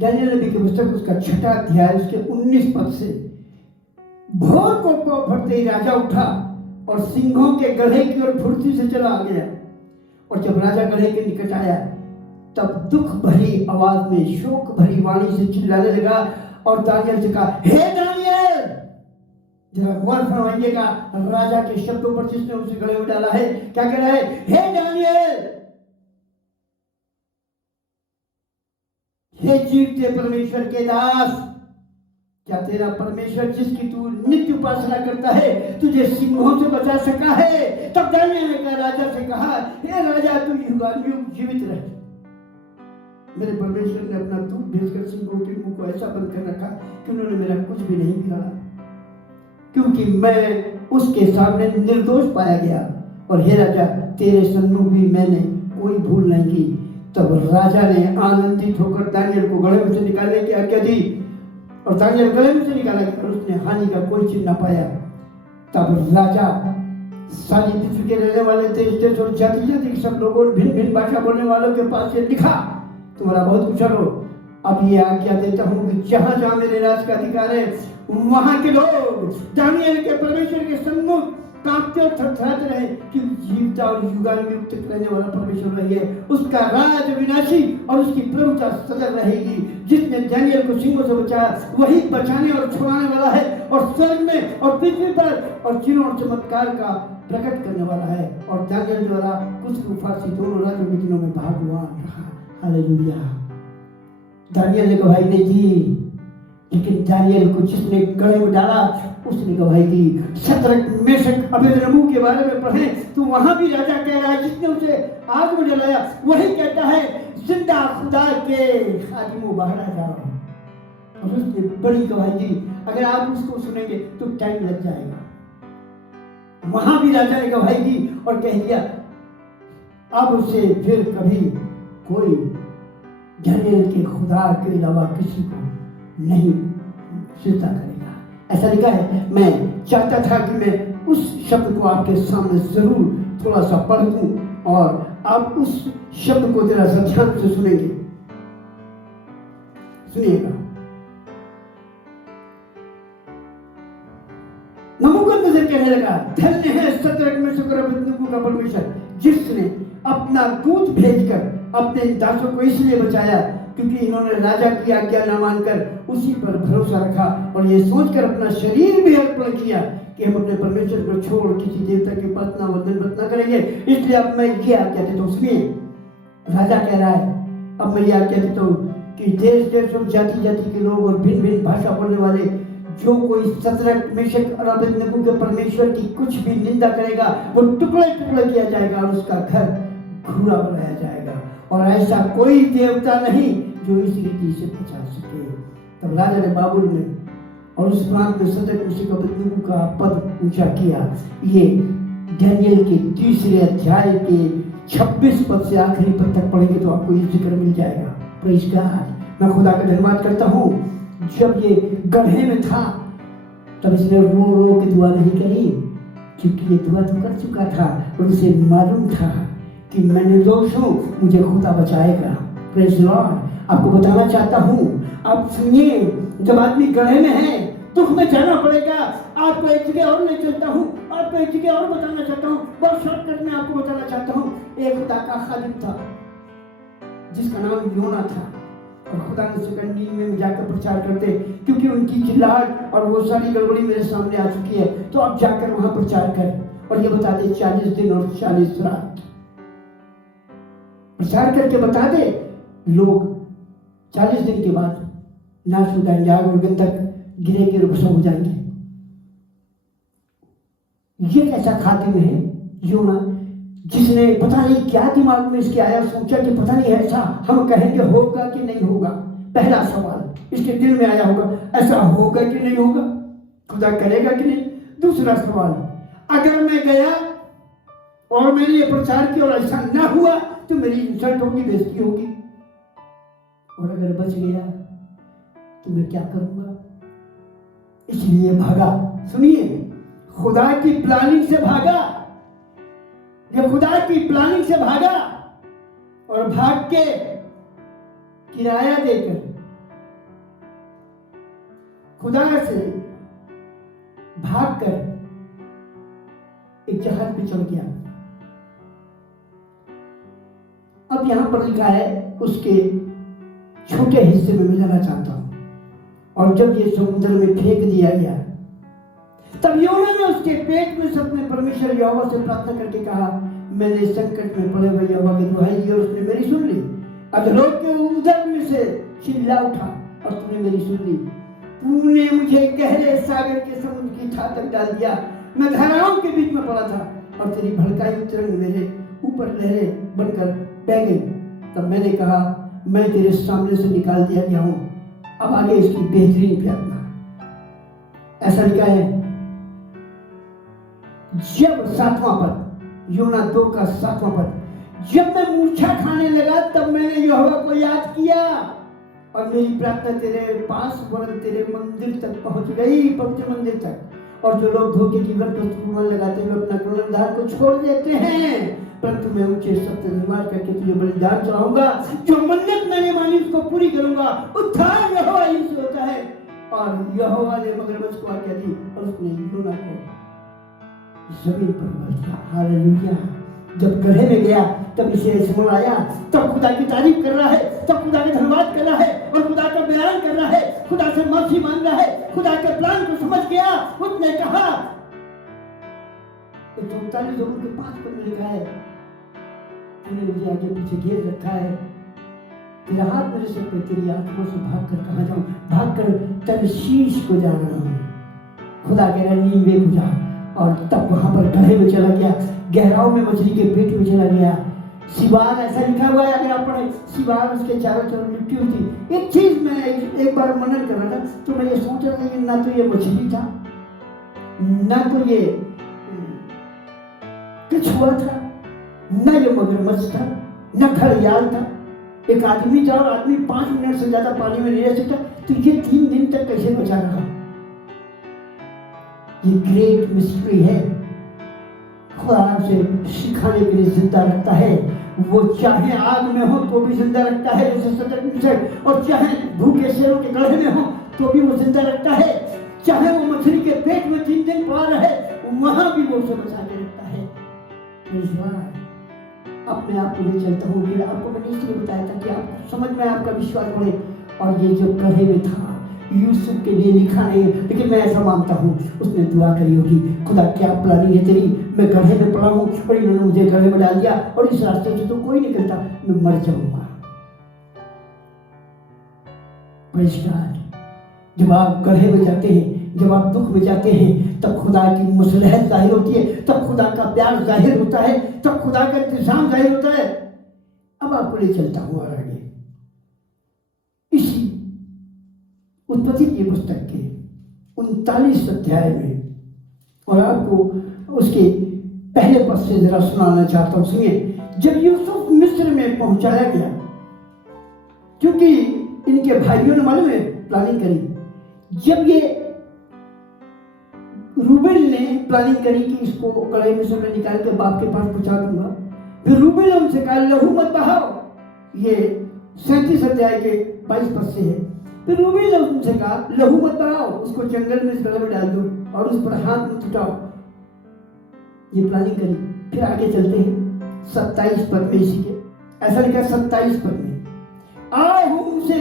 दानियेल नबी की पुस्तक उसका 6वां अध्याय उसके 19 पद से भोर को पौ फटते ही राजा उठा और सिंहों के गढ़े की ओर फुर्ती से चला गया। और जब राजा गढ़े के निकट आया तब दुख भरी आवाज में शोक भरी वाणी से चिल्लाने लगा और दानियल से कहा, हे दानियल। जरा गौर फरमाइएगा राजा के शब्दों पर जिसने उसे गले में डाला है। क्या कह रहा है? हे दानियल, हे जीवते परमेश्वर के दास, क्या तेरा परमेश्वर जिसकी तू नित्य उपासना करता है तुझे सिंहों से बचा सका है? तब दानियल ने कहा राजा से कहा, हे राजा, तू युगानुयुग जीवित रहे। मेरे परमेश्वर ने अपना दूध भेजकर सिंहों के मुंह को ऐसा बंद कर रखा कि उन्होंने मेरा कुछ भी नहीं बिगाड़ा, क्योंकि मैं उसके सामने निर्दोष पाया गया। और हे राजा, तेरे सन्मुख भी मैंने कोई भूल नहीं की। तब राजा ने आनंदित होकर दानियल को गले में से निकालने की आज्ञा दी और दानियल गले में से निकाला गया और उसने हानि का कोई चिन्ह न पाया। तब राजा सारी पृथ्वी के रहने वाले देश देश और जाति जाति के सब लोगों, भिन्न भिन्न भाषा बोलने वालों के पास ये लिखा, तुम्हारा बहुत कुशल हो। अब ये आज्ञा देता हूँ कि जहां जहां मेरे राज का अधिकार है वहां के लोग दानियल के परमेश्वर के सम्मुख कांपते और थरथराते रहे, कि जीवता और युगानुयुग तक रहने वाला परमेश्वर रही है। उसका राज विनाशी और उसकी प्रभुता सदा रहेगी। जिसने दानियल को सिंहों से बचाया वही बचाने और छुड़ाने वाला है और स्वर्ग में और पृथ्वी पर और चिन्हों और चमत्कार का प्रकट करने वाला है। और दानियल द्वारा कुछ फारसी दोनों राज्यों के दिनों में भागवान रहा। हालेलुया। दानियल ने गवाही नहीं दी, लेकिन दानियल को जिसने गले में डाला उसने गवाही दी। शद्रक, मेशक, अबेदनगो के बारे में पढ़े तो वहां भी राजा कह रहा है, जिसने उसे आग में जलाया वही कहता है, जिंदा खुदा के खादिमों बाहर आ जाओ। और उसने बड़ी गवाही दी। अगर आप उसको सुनेंगे तो टाइम लग जाएगा। वहां भी राजा ने गवाही दी और कह दिया, अब उसे फिर कभी कोई दानियल के खुदा के अलावा किसी को नहीं सिजदा करेगा। ऐसा लिखा है। मैं चाहता था कि मैं उस शब्द को आपके सामने जरूर थोड़ा सा पढ़ दूं और आप उस शब्द को जरा सा ध्यान से सुनेंगे। सुनिएगा। नबूकदनेस्सर कहने लगा, धन्य है शद्रक, मेशक और अबेदनगो का परमेश्वर, जिसने अपना दूत भेजकर अपने दासों को इसलिए बचाया क्योंकि इन्होंने राजा की आज्ञा न मानकर उसी पर भरोसा रखा और ये सोचकर अपना शरीर भी अर्पण किया कि हम अपने परमेश्वर को छोड़ किसी देवता के पास ना वंदन मत न करेंगे। इसलिए अब मैं ये आज्ञा देता हूँ। सुनिए, राजा कह रहा है, अब मैं ये आज्ञा देता हूँ कि देश देश और जाति जाति के लोग और भिन्न भिन्न भाषा बोलने वाले जो कोई शद्रक, मेशक और अबेदनगो के परमेश्वर की कुछ भी निंदा करेगा वो टुकड़े टुकड़े किया जाएगा और उसका घर घूरा बनाया जाएगा। और ऐसा कोई देवता नहीं जो इस रीति से बचा सके। तब राजा ने बाबुल में और उस प्रांत में शद्रक, मेशक और अबेदनगो का पद ऊंचा किया। ये दानियल के 3 अध्याय के 26 पद से आखिरी पद तक पढ़ेंगे तो आपको ये जिक्र मिल जाएगा। Praise God. मैं खुदा का धन्यवाद करता हूँ। जब ये गड्ढे में था तब इसने रो रो के दुआ नहीं करी, क्योंकि ये दुआ तो कर चुका था और उसे मालूम था कि मैं निर्दोष हूँ, मुझे खुदा बचाएगा। Praise Lord. आपको बताना चाहता हूँ, आप सुनिए, जब आदमी गड्ढे में है दुख में जाना पड़ेगा। आपको एक जगह और ले चलता हूँ, आपको एक जगह और बताना चाहता हूँ, बहुत शॉर्टकट में आपको बताना चाहता हूँ। एक खुदा का खादिम था जिसका नाम योना था और खुदा ने उसे कहा नीनिवे में जाकर प्रचार करते, क्योंकि उनकी चिल्लाहट और वो सारी गड़बड़ी मेरे सामने आ चुकी है, तो अब जाकर वहां प्रचार कर और ये बता दे 40 दिन और 40 रात प्रचार करके बता दे। लोग 40 दिन के बाद नाश हो जाएंगे, आग और गंधक गिरे के रुखसत हो जाएंगे। ये कैसा खादिम है योना, जिसने पता नहीं क्या दिमाग में इसके आया, सोचा कि पता नहीं ऐसा हम कहेंगे होगा कि नहीं होगा। पहला सवाल इसके दिल में आया होगा, ऐसा होगा कि नहीं होगा, खुदा करेगा कि नहीं। दूसरा सवाल, अगर मैं गया और मैंने ये प्रचार किया और ऐसा ना हुआ तो मेरी इंसल्ट होगी, बेइज्जती होगी। और अगर बच गया तो मैं क्या करूंगा। इसलिए भागा। सुनिए, खुदा की प्लानिंग से भागा। ये खुदा की प्लानिंग से भागा और भाग के किराया देकर खुदा से भागकर एक जहाज पे चढ़ गया। अब यहां पर लिखा है उसके छोटे हिस्से में मैं जाना चाहता हूं। और जब ये समुद्र में फेंक दिया गया, तब योना ने उसके पेट में से अपने परमेश्वर यहोवा से प्रार्थना करके कहा, मैंने संकट में पड़े हुए यहोवा की दुहाई दी और उसने मेरी सुन ली। अधलोक के उदर में से चिल्ला उठा और तूने मेरी सुन ली। तूने मुझे गहरे सागर के समुद्र की छा तक डाल दिया। मैं धाराओं के बीच में पड़ा था और तेरी भड़काई हुई तरंग मेरे ऊपर लहरें बनकर बह गई। तब मैंने कहा, मैं तेरे सामने से निकाल दिया गया हूं। अब आगे इसकी बेहतरीन प्रार्थना। ऐसा लिखा है, जब 7वां पद, योना 2 का 7वां पद, जब मैं मूर्छा खाने लगा तब मैंने यहोवा को याद किया और मेरी प्रार्थना तेरे पास वरन तेरे मंदिर तक पहुंच गई, पवित्र मंदिर तक। और जो लोग धोखे की व्रत वस्तु लगाते हुए अपना कर्णधार को छोड़ देते हैं, परंतु मैं ऊंचे सत्य निर्माण करके तुझे बलिदान चढ़ाऊंगा। जो मन्नत मैंने मानी उसको पूरी करूंगा। उद्धार यहोवा ही से होता है। और यहोवा ने मगरमच्छ को आज्ञा दी और उसने योना को जमीन पर उबाल दिया। हालेलुया। जब गड्ढे में गया तब इसे स्मरण आया, तब खुदा की तारीफ कर रहा है, तब खुदा का धन्यवाद कर रहा है और खुदा का बयान कर रहा है, खुदा से माफी मांग रहा है, खुदा के प्लान को समझ गया। उसने कहा, 39 लोगों के 5 पद में लिखा है, तूने मुझे आगे पीछे घेर रखा है, तेरा हाथ मेरे सिर पे, तेरी आत्मा से भागकर कहां जाऊं? भागकर तरशीश को जा रहा हूं। खुदा कह रहा, नीवे को जा। और तब वहां पर गड्ढे में चला गया, गहराओं में मछली के पेट में चला गया। सिवार ऐसा लिखा हुआ है, अगर आप पढ़े, सिवार उसके चारों तरफ लिपटी हुई थी। एक चीज मैं एक बार मनन कर रहा था, तो मैं ये सोच रहा था कि ना तो ये मछली था, ना तो ये कछुआ था, न ये मगरमच्छ था, न घड़ियाल था। एक आदमी था और आदमी 5 मिनट से ज्यादा पानी में नहीं रह सकता, तो ये 3 दिन तक कैसे बचा रहा? ये ग्रेट मिस्ट्री है। खुदा से सिखाने के लिए जिंदा रखता है। वो चाहे आग में हो तो भी जिंदा रखता है, जैसे सतर्क, और चाहे भूखे शेरों के गड्ढे में हो तो भी वो जिंदा रखता है। चाहे वो मछली के पेट में 3 दिन पड़ा रहे, वहां भी वो उसे बचा के रखता है। अब मैं आपको ले चलता हूँ, आपको मैंने इसलिए बताया था कि आप समझ में आपका विश्वास बढ़े। और ये जो गड्ढे में था, यूसुफ के लिए लिखा नहीं, लेकिन मैं ऐसा मानता हूँ उसने दुआ करी होगी, खुदा क्या प्लानिंग है तेरी, मैं गड्ढे में पड़ा हूँ और इन्होंने मुझे गड्ढे में डाल दिया और इस रास्ते से तो कोई निकलता, मैं मर जाऊंगा। Praise God. जब आप गड्ढे में जाते हैं, जब आप दुख में जाते हैं, तब खुदा की मसलहत जाहिर होती है, तब खुदा का प्यार जाहिर होता है, तब खुदा का इंतजाम जाहिर होता है। अब आपको ले चलता हूँ और आगे इसी उत्पत्ति की पुस्तक के 39 अध्याय में, और आपको उसके पहले पद से जरा सुनाना चाहता हूं। सुनिए, जब यूसुफ मिस्र में पहुंचाया गया, क्योंकि इनके भाइयों ने मालूम है प्लानिंग करी। जब ये रूबेल ने प्लानिंग करी कि इसको कड़ाई में से मैं निकाल के बाप के पास पहुंचा दूंगा, फिर रूबेल ने उनसे कहा, लहू मत बहाओ। ये 37 अध्याय के 22 पद से है। फिर रूबेल ने उनसे कहा, लहू मत बहाओ, उसको जंगल में इस गड्ढे में डाल दो और उस पर हाथ मत उठाओ। ये प्लानिंग करी। फिर आगे चलते हैं 27 पद में, इसी के ऐसा लिखा 27 पद में, आओ हम उसे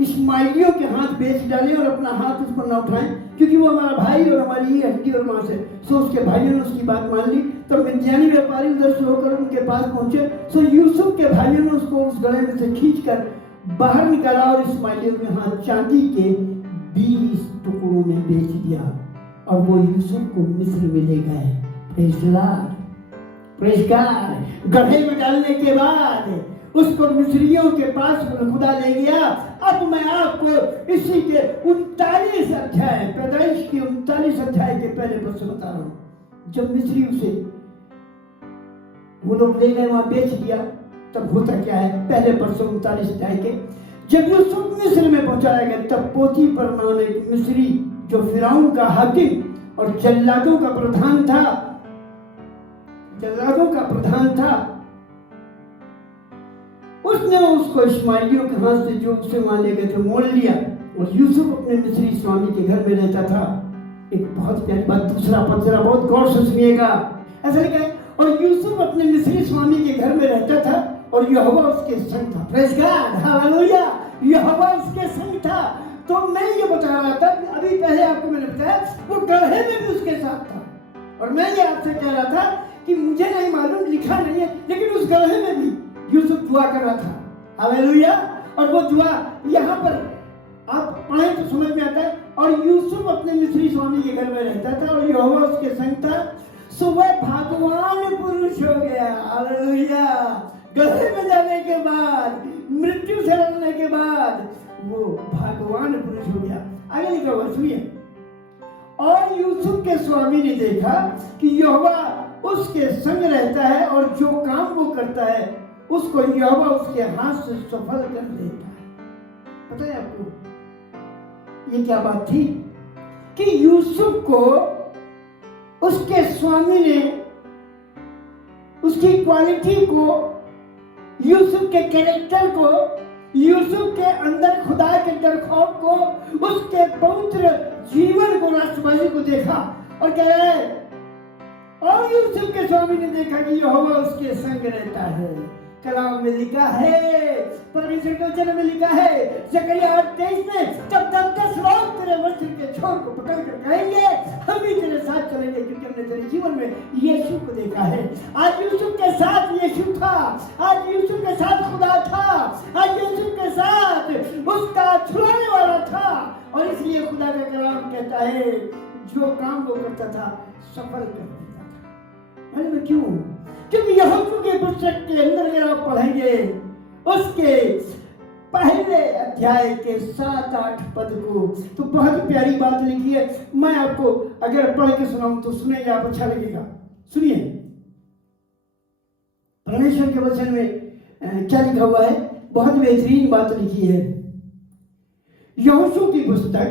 इस्माइलियों के हाथ बेच डालें और अपना हाथ उस पर न उठाएं, क्योंकि वो हमारा भाई और हमारी ही हड्डी और मांस है। सो उसके भाइयों ने उसकी बात मान ली। तो मिद्यानी व्यापारी उधर से होकर उनके पास पहुंचे। सो यूसुफ के भाइयों ने उसको उस गड्ढे में से खींचकर बाहर निकाला और इस्माइलियों के हाथ चांदी के 20 टुकड़ों में बेच दिया और वो यूसुफ को मिस्र में ले गए। Praise Lord, praise God. गड्ढे में डालने के बाद उसको मिस्रियों के पास खुदा ले गया। अब मैं आपको इसी के 39 अध्याय, पैदाइश के 39 अध्याय के पहले पद से बता रहा हूं। जब मिस्री उसे वो लोग ले गए, वहां बेच दिया, तब होता क्या है, पहले पद से 39 अध्याय के, जब यूसुफ मिस्र में पहुंचाया गया, तब पोतीफर नाम एक मिस्री, जो फिरौन का हाकिम और जल्लादों का प्रधान था, उसने उसको इस्माइलियों के हाथ से जो उससे वहां ले गए थे मोल लिया और यूसुफ अपने मिस्री स्वामी के घर में रहता था। एक बहुत प्यारी बात, दूसरा पद जरा बहुत गौर से सुनिएगा। ऐसा लिखा है, और यूसुफ अपने मिस्री स्वामी के घर में रहता था और यहोवा उसके संग था। Praise God, hallelujah. यहोवा उसके संग था। तो मैं ये बता रहा था, अभी पहले आपको मैंने बताया, वो गड्ढे में भी उसके साथ था। और मैं ये आपसे कह रहा था कि मुझे नहीं मालूम, लिखा नहीं है, लेकिन उस गड्ढे में भी यूसुफ दुआ कर रहा था। हालेलुया। और वो दुआ यहाँ पर आप पढ़ें तो समझ में आता है। और यूसुफ अपने मिस्री स्वामी के घर में रहता था और यहोवा उसके संग था। सुबह भगवान पुरुष हो गया। हालेलुया। गड्ढे में जाने के बाद, मृत्यु से लड़ने के बाद वो भगवान पुरुष हो गया। आगे लिखा हुआ सुनिए, और यूसुफ के स्वामी ने देखा कि यहोवा उसके संग रहता है और जो काम वो करता है उसको यहोवा उसके हाथ से सफल कर देता है। पता है आपको ये क्या बात थी कि यूसुफ को उसके स्वामी ने उसकी क्वालिटी को, यूसुफ के कैरेक्टर को, यूसुफ के अंदर खुदा के डर खौफ को, उसके पवित्र जीवन को, राष्ट्रवादी को देखा और कह रहा है, और यूसुफ के स्वामी ने देखा कि यहोवा उसके संग रहता है। कलाम में लिखा है, परमेश्वर के वचन में लिखा है, जकरिया 8:23 में, जब 10 लोग तेरे वस्त्र के छोर को पकड़कर कहेंगे हम ही तेरे साथ चलेंगे, क्योंकि हमने तेरे जीवन में यीशु को देखा है। आज यूसुफ के साथ यीशु था, आज यूसुफ के साथ खुदा था, आज यूसुफ के साथ उसका छुड़ाने वाला था। और इसलिए खुदा का कलाम कहता है, जो काम वो करता था सफल कर देता था। मैंने क्यों? क्योंकि यहोशू के पुस्तक के अंदर अगर आप पढ़ेंगे उसके पहले अध्याय के 7-8 पद को, तो बहुत प्यारी बात लिखी है। मैं आपको अगर पढ़ के सुनाऊं तो सुनेंगे आप, अच्छा लगेगा। सुनिए परमेश्वर के वचन में क्या लिखा हुआ है, बहुत बेहतरीन बात लिखी है। यहोशू की पुस्तक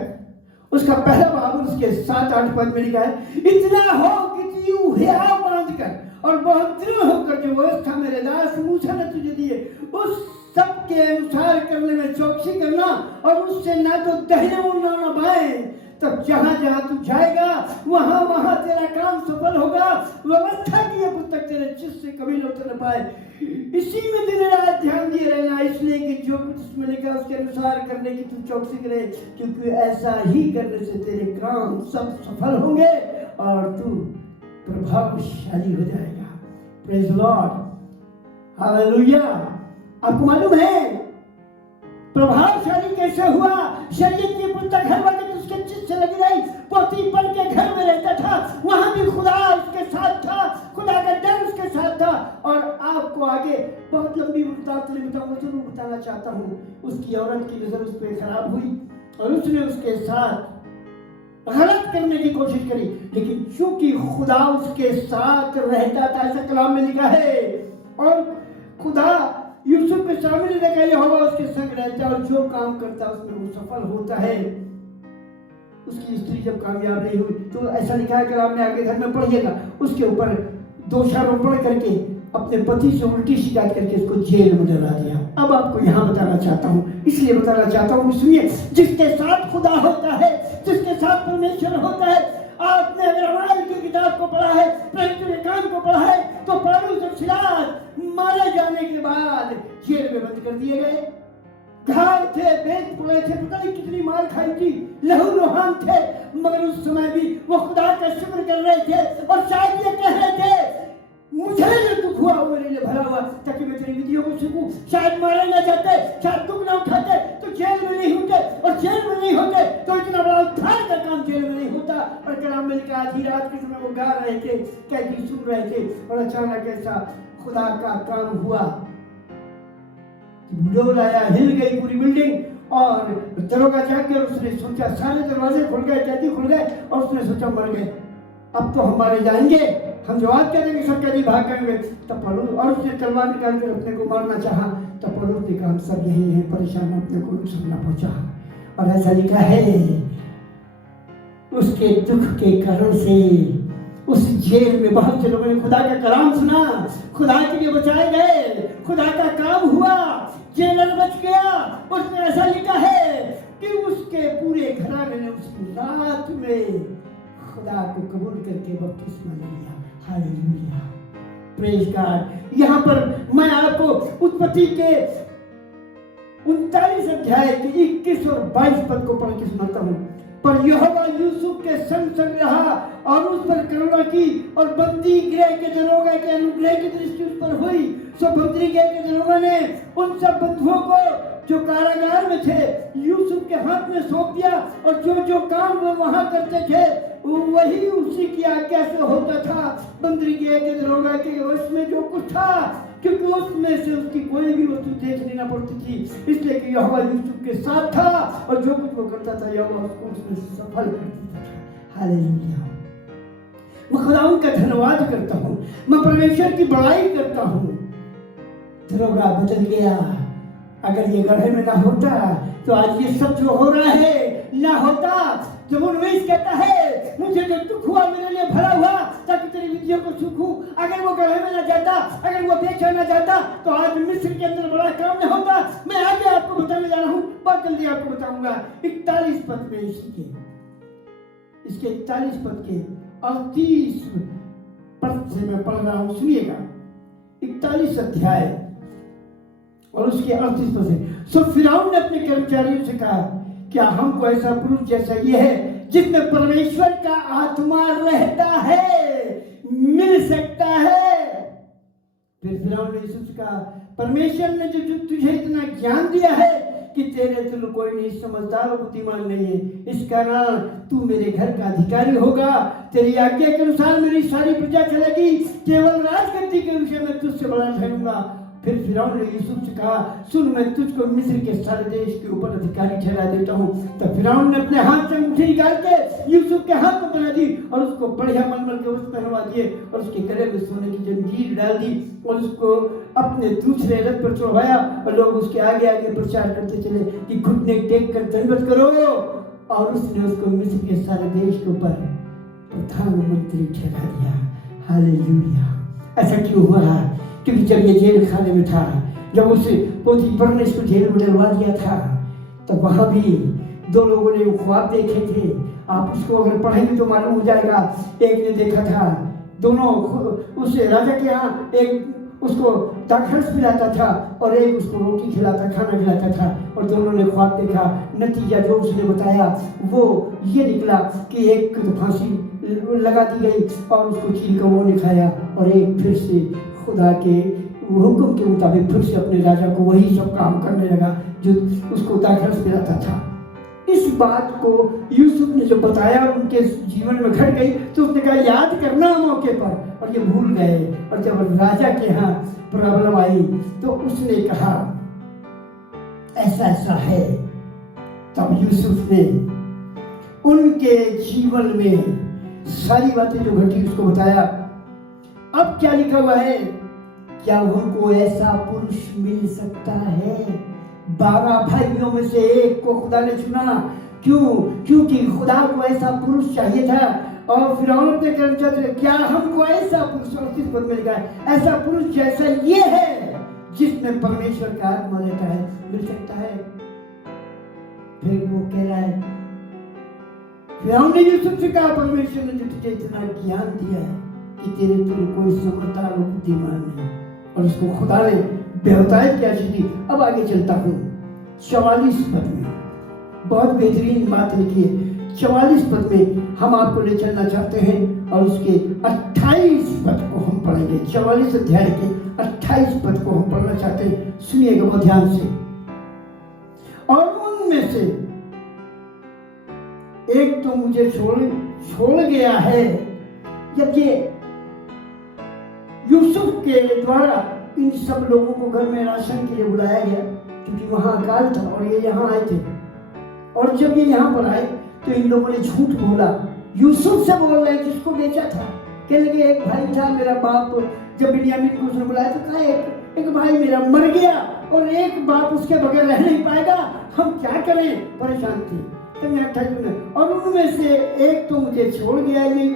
उसका पहला बाब उसके 7-8 पद में लिखा है, इतना हो कि तू हियाव बांधकर और बहुत दृढ़ होकर जो व्यवस्था मेरे दास मूसा ने तुझे दी है उस सब के अनुसार करने में चौकसी करना, और उससे ना तो दाहिने मुड़ना ना बाएं, तब जहां जहां तू जाएगा वहां वहां तेरा काम सफल होगा। व्यवस्था की यह पुस्तक तेरे चित्त से कभी लौट न पाए, इसी में दिन रात ध्यान दिए रहना, इसलिए कि जो कुछ उसमें लिखा उसके अनुसार करने की तू चौकसी करे, क्योंकि ऐसा ही करने से तेरे काम सब सफल होंगे और तू प्रभावशाली हो जाएगा। Praise Lord, hallelujah. आपको मालूम है प्रभावशाली कैसे हुआ? शरीयत की पुस्तक हर वक्त उसके चित्त से लगी रही। पोतीफर के घर में रहता था, वहां भी खुदा उसके साथ था, खुदा का डर उसके साथ था। और आपको आगे बहुत लंबी बात नहीं बताऊंगा, जरूर बताना चाहता हूँ। उसकी औरत की नजर उस पर खराब हुई और उसने उसके साथ गलत करने की कोशिश करी, लेकिन चूंकि खुदा उसके साथ रहता था, ऐसा कलाम में लिखा है। और खुदा यूसुफ के सामने देखा यहोवा उसके संग रहता है और जो काम करता है उसमें वो सफल होता है। उसकी स्त्री जब कामयाब नहीं हुई तो ऐसा लिखा है कलाम में, आगे घर में पढ़िएगा, उसके ऊपर दोषारोपण करके अपने पति से उल्टी शिकायत करके उसको जेल में डरा दिया। अब आपको यहाँ बताना चाहता हूँ, इसलिए बताना चाहता हूँ, सुनिए, जिसके साथ खुदा होता है, जिसके साथ परमेश्वर होता है। आपने अगर रामायण की किताब को पढ़ा है, पवित्र काम को पढ़ा है, तो पौलुस और सिलास मारे जाने के बाद जेल में बंद कर दिए गए। घाव थे, वेद पड़े थे, पता नहीं कितनी मार खाई थी, लहू लुहान थे, मगर उस समय भी वो खुदा का शुक्र कर रहे थे और शायद ये कह रहे थे, मुझे जो दुख हुआ वो मेरे लिए भला हुआ, ताकि मैं तेरी विधियों को सीखूं। शायद मारे ना जाते, शायद दुख ना उठाते तो जेल में नहीं होते, और जेल में नहीं होते तो इतना बड़ा उद्धार का काम जेल में नहीं होता। और कलाम में लिखा, आधी रात के समय वो गा रहे थे, कैदी सुन रहे थे, और अचानक ऐसा खुदा का काम हुआ, डोल आया, हिल गई पूरी बिल्डिंग। और दरोगा जाकर उसने सोचा, सारे दरवाजे खुल गए, कैदी खुल गए, और उसने सोचा मर गए, अब तो हम मारे जाएंगे, हम जवाब क्या देंगे, सब कैदी भाग गए। तब पौलुस, और उसने तलवार निकाल कर अपने को मारना चाहा, तब पौलुस ने कहा, सब यही है, परेशान अपने को नुकसान पहुंचा। और ऐसा लिखा है, उसके दुख के कारण से उस जेल में बहुत से लोगों ने खुदा का कलाम सुना, खुदा के लिए बचाए गए, खुदा का काम हुआ, जेलर बच गया। उसमें ऐसा लिखा है कि उसके पूरे घराने ने उसकी रात में खुदा को कबूल करके बपतिस्मा ले लिया। Hallelujah, praise God. यहाँ पर मैं आपको उत्पत्ति के 39 अध्याय के 21 और 22 पद को पढ़ के सुनाता हूँ। पर यहोवा यूसुफ के संग संग रहा और उस पर करुणा की, और बंदी गृह के दरोगा के अनुग्रह की दृष्टि उस पर हुई। सो बंदी गृह के दरोगा ने उन सब बंधुओं को जो कारागार में थे यूसुफ के हाथ में सौंप दिया, और जो जो काम वो वहां करते थे वही उसी की आज्ञा से होता था। बंदी गृह के दरोगा के उसमें जो कुछ था, क्योंकि उसमें से उसकी कोई भी वस्तु देखनी ना पड़ती थी, इसलिए कि यहोवा यूसुफ के साथ था, और जो कुछ वो करता था यहोवा उसको उसमें सफल कर देता था। हालेलुया, मैं खुदावंद का धन्यवाद करता हूँ, मैं परमेश्वर की बड़ाई करता हूँ। दरोगा बदल गया। अगर ये गढ़े में ना होता तो आज ये सब जो हो रहा है ना होता। जब उन्नीस कहता है मुझे जो दुख हुआ मेरे लिए भरा हुआ, ताकि तेरी विधियों को सूखूं। अगर वो गढ़े में ना जाता, अगर वो बेचा ना जाता, तो आज मिस्र के अंदर बड़ा काम नहीं होता। मैं आगे आपको बताने जा रहा हूँ, बहुत जल्दी आपको बताऊंगा। 41 पद में इसके 41 पद के 38 पद से मैं पढ़ रहा हूँ, सुनिएगा। 41 अध्याय और उसके 38 पद से। सो फिरौन ने अपने कर्मचारियों से कहा, क्या हमको ऐसा पुरुष जैसा ये है जिसमें परमेश्वर का आत्मा रहता है मिल सकता है? फिर फिरौन ने यूसुफ से कहा, परमेश्वर ने जो तुझे इतना ज्ञान दिया है कि तेरे तुल्य कोई नहीं समझदार और बुद्धिमान नहीं है, इस कारण तू मेरे घर का अधिकारी होगा। तेरी आज्ञा के अनुसार मेरी सारी प्रजा चलेगी, केवल राजगद्दी के विषय में तुझसे बड़ा ठहरूंगा। फिर फिरौन ने यूसुफ से कहा, सुन, मैं तुझको मिस्र के सारे देश के ऊपर अधिकारी ठहरा देता हूँ। तब फिरौन ने अपने हाथ से अंगूठी निकाल के यूसुफ के हाथ में पहना दी, और उसको बढ़िया मलमल के वस्त्र पहनवा दिए, और उसके गले में सोने की जंजीर डाल दी, और उसको अपने दूसरे रथ पर चढ़वाया। और लोग उसके आगे आगे प्रचार करते चले कि घुटने टेक कर दंडवत करो। और उसने उसको मिस्र के सारे देश के ऊपर प्रधानमंत्री ठहरा दिया। हालेलुया। ऐसा क्यों हुआ? क्योंकि जब ये जेल खाने में था, जब उसे पोतीफर ने इसको जेल में डलवा दिया था, तो वहां भी दो लोगों ने ख्वाब देखे थे। आप उसको अगर पढ़ेंगे तो मालूम हो जाएगा। एक ने देखा था, दोनों उस राजा के यहाँ एक उसको दाखरस पिलाता था और एक उसको रोटी खिलाता, खाना खिलाता था, और दोनों ने ख्वाब देखा। नतीजा जो उसने बताया वो ये निकला कि एक तो फांसी लगा दी गई और उसको चील कौओं ने खाया, और एक फिर से खुदा के हुक्म के मुताबिक फिर से अपने राजा को वही सब काम करने लगा जो उसको दाखरस पिलाता था। इस बात को यूसुफ ने जब बताया, उनके जीवन में घट गई, तो उसने कहा याद करना मौके पर, और ये भूल गए। और जब राजा के यहाँ प्रॉब्लम आई तो उसने कहा ऐसा ऐसा है। तब यूसुफ ने उनके जीवन में सारी बातें जो घटी उसको बताया। अब क्या लिखा हुआ है? क्या हमको ऐसा पुरुष मिल सकता है? 12 भाइयों में से एक को खुदा ने चुना। क्यों? क्योंकि खुदा को ऐसा पुरुष चाहिए था। और फिरौन अपने कर्मचारी, क्या हमको ऐसा पुरुष, 38 पद में लिखा है, ऐसा पुरुष जैसा ये है जिसमें परमेश्वर का आत्मा रहता है, मिल सकता है? फिर वो कह रहा है, फिरौन ने यूसुफ से कहा, परमेश्वर ने तुझे इतना ज्ञान दिया है कि तेरे तुल्य कोई समझदार और बुद्धिमान नहीं। और उसको खुदा ने बेहतायत की आशीष दी। अब आगे चलता हूँ 44 पद में, बहुत बेहतरीन बात लिखी है। 44 पद में हम आपको ले चलना चाहते हैं, और उसके 28 पद को हम पढ़ेंगे। 44 अध्याय के 28 पद को हम पढ़ना चाहते हैं, सुनिएगा बहुत ध्यान से। और उनमें से एक तो मुझे छोड़ गया है। जब ये यूसुफ के द्वारा इन सब लोगों को घर में राशन के लिए बुलाया गया, क्योंकि वहां अकाल था और ये यहाँ आए थे, और जब ये यहाँ पर आए तो इन लोगों ने झूठ बोला। यूसुफ से बोल रहे जिसको बेचा था, कहने लगे एक भाई था मेरा बाप, जब बिन्यामीन को उसने बुलाया तो कहा एक भाई मेरा मर गया और एक बाप उसके बगैर रह नहीं पाएगा, हम क्या करें? परेशान थे। और उनमें से एक तो मुझे छोड़ गया। ये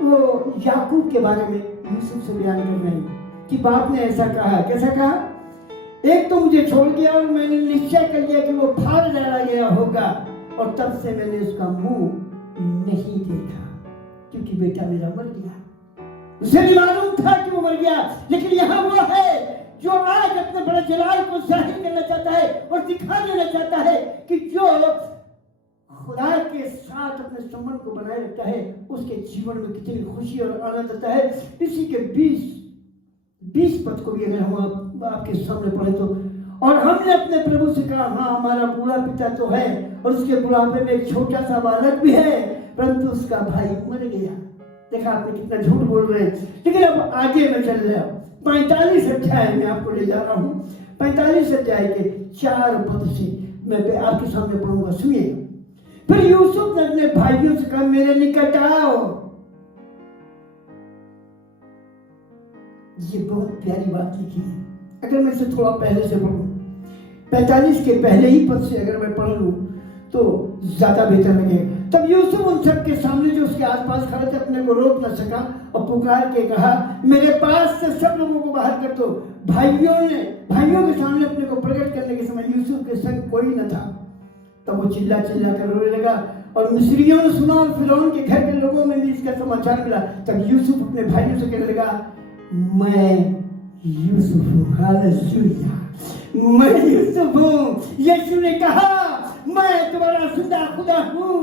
वो याकूब के बारे में यूसुफ से बयान कर रहे हैं कि बाप ने ऐसा कहा। कैसा कहा? एक तो मुझे छोड़ गया और मैंने निश्चय कर लिया कि वो फाड़ डाला गया होगा, और तब से मैंने उसका मुंह नहीं देखा, क्योंकि बेटा मेरा मर गया। उसे भी मालूम था कि वो मर गया, लेकिन यहाँ वो है जो आज अपने बड़े जलाल को जाहिर करना चाहता है और दिखा देना चाहता है कि जो खुदा के साथ अपने संबंध को बनाए रखता है उसके जीवन में कितनी खुशी और आनंद आता है। इसी के 20 पद को भी अगर हम आपके सामने पढ़े तो, और हमने अपने प्रभु से कहा, हाँ हमारा बूढ़ा पिता तो है और उसके बुढ़ापे में एक छोटा सा बालक भी है, परंतु उसका भाई मर गया। देखा आपने कितना झूठ बोल रहे हैं। लेकिन अब आगे मैं चल रहा हूँ, 45 अध्याय में आपको ले जा रहा हूँ। 45 अध्याय के 4 पद से मैं आपके सामने पढ़ूंगा, सुनिए। फिर यूसुफ ने अपने भाइयों से कहा, मेरे निकट आओ। ये बहुत प्यारी बात लिखी है। अगर मैं इसे थोड़ा पहले से पढ़ूं, 45 के पहले ही पद से अगर मैं पढ़ लूं तो ज्यादा बेहतर लगेगा। तब यूसुफ उन सब के सामने जो उसके आसपास खड़े थे अपने को रोक न सका और पुकार के कहा, मेरे पास से सब लोगों को बाहर कर दो। भाइयों के सामने अपने को प्रकट करने के समय यूसुफ के संग कोई न था। तब वो चिल्ला चिल्ला कर रोने लगा और मिस्रियों ने सुना और फिरौन के घर के लोगों में भी इसका समाचार मिला। तब यूसुफ अपने भाइयों से कहने लगा, मैं यूसुफ हूँ, हालेलुया, मैं यूसुफ हूँ। यीशु ने कहा, मैं तुम्हारा जिंदा खुदा हूँ,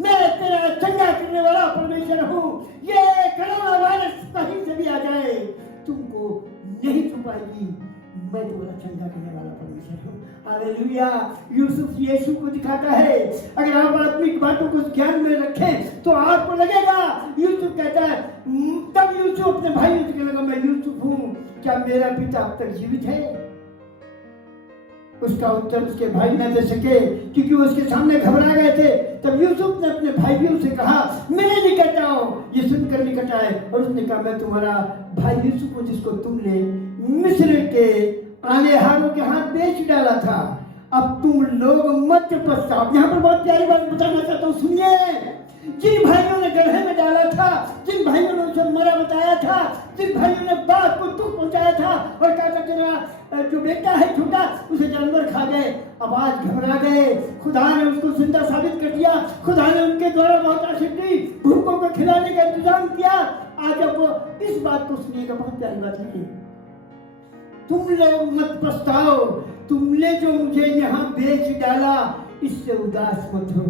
मैं तेरा चंगा करने वाला परमेश्वर हूँ। ये कोरोना वायरस कहीं से भी आ जाए तुमको नहीं छुपाएगी, मैं तुम्हारा चंगा करने वाला परमेश्वर हूँ। हालेलुया। यूसुफ यीशु को दिखाता है। अगर आप आत्मिक बातों को ध्यान में रखें तो आपको लगेगा, यूसुफ कहता है, तब यूसुफ अपने भाइयों से कहने लगा, मैं यूसुफ हूँ, क्या मेरा पिता अब तक जीवित है? उसका उत्तर उसके भाई न दे सके क्योंकि वो उसके सामने घबरा गए थे। तब यूसुफ ने अपने भाइयों से कहा, मेरे निकट आओ। ये सुनकर निकट आए और उसने कहा, मैं तुम्हारा भाई यूसुफ हूँ, जिसको तुमने मिस्र के आलेहारों के हाथ बेच डाला था। अब तुम लोग मत पछताओ। यहाँ पर बहुत प्यारी बात बताना चाहता हूँ, सुनिए। जिन भाइयों ने गड्ढे में डाला था, जिन भाइयों ने उसे मरा बताया था, जिन भाइयों ने बाप को दुख पहुंचाया था और कहा था तेरा जो बेटा है छोटा उसे जानवर खा गए, अब आज घबरा गए। खुदा ने उसको जिंदा साबित कर दिया। खुदा ने उनके द्वारा बहुत आशीष दी, भूखों को खिलाने का इंतजाम किया। आज अब वो इस बात को सुनिएगा, बहुत प्यारी बात लिखी, तुम लोग मत पछताओ, तुमने जो मुझे यहाँ बेच डाला इससे उदास मत हो।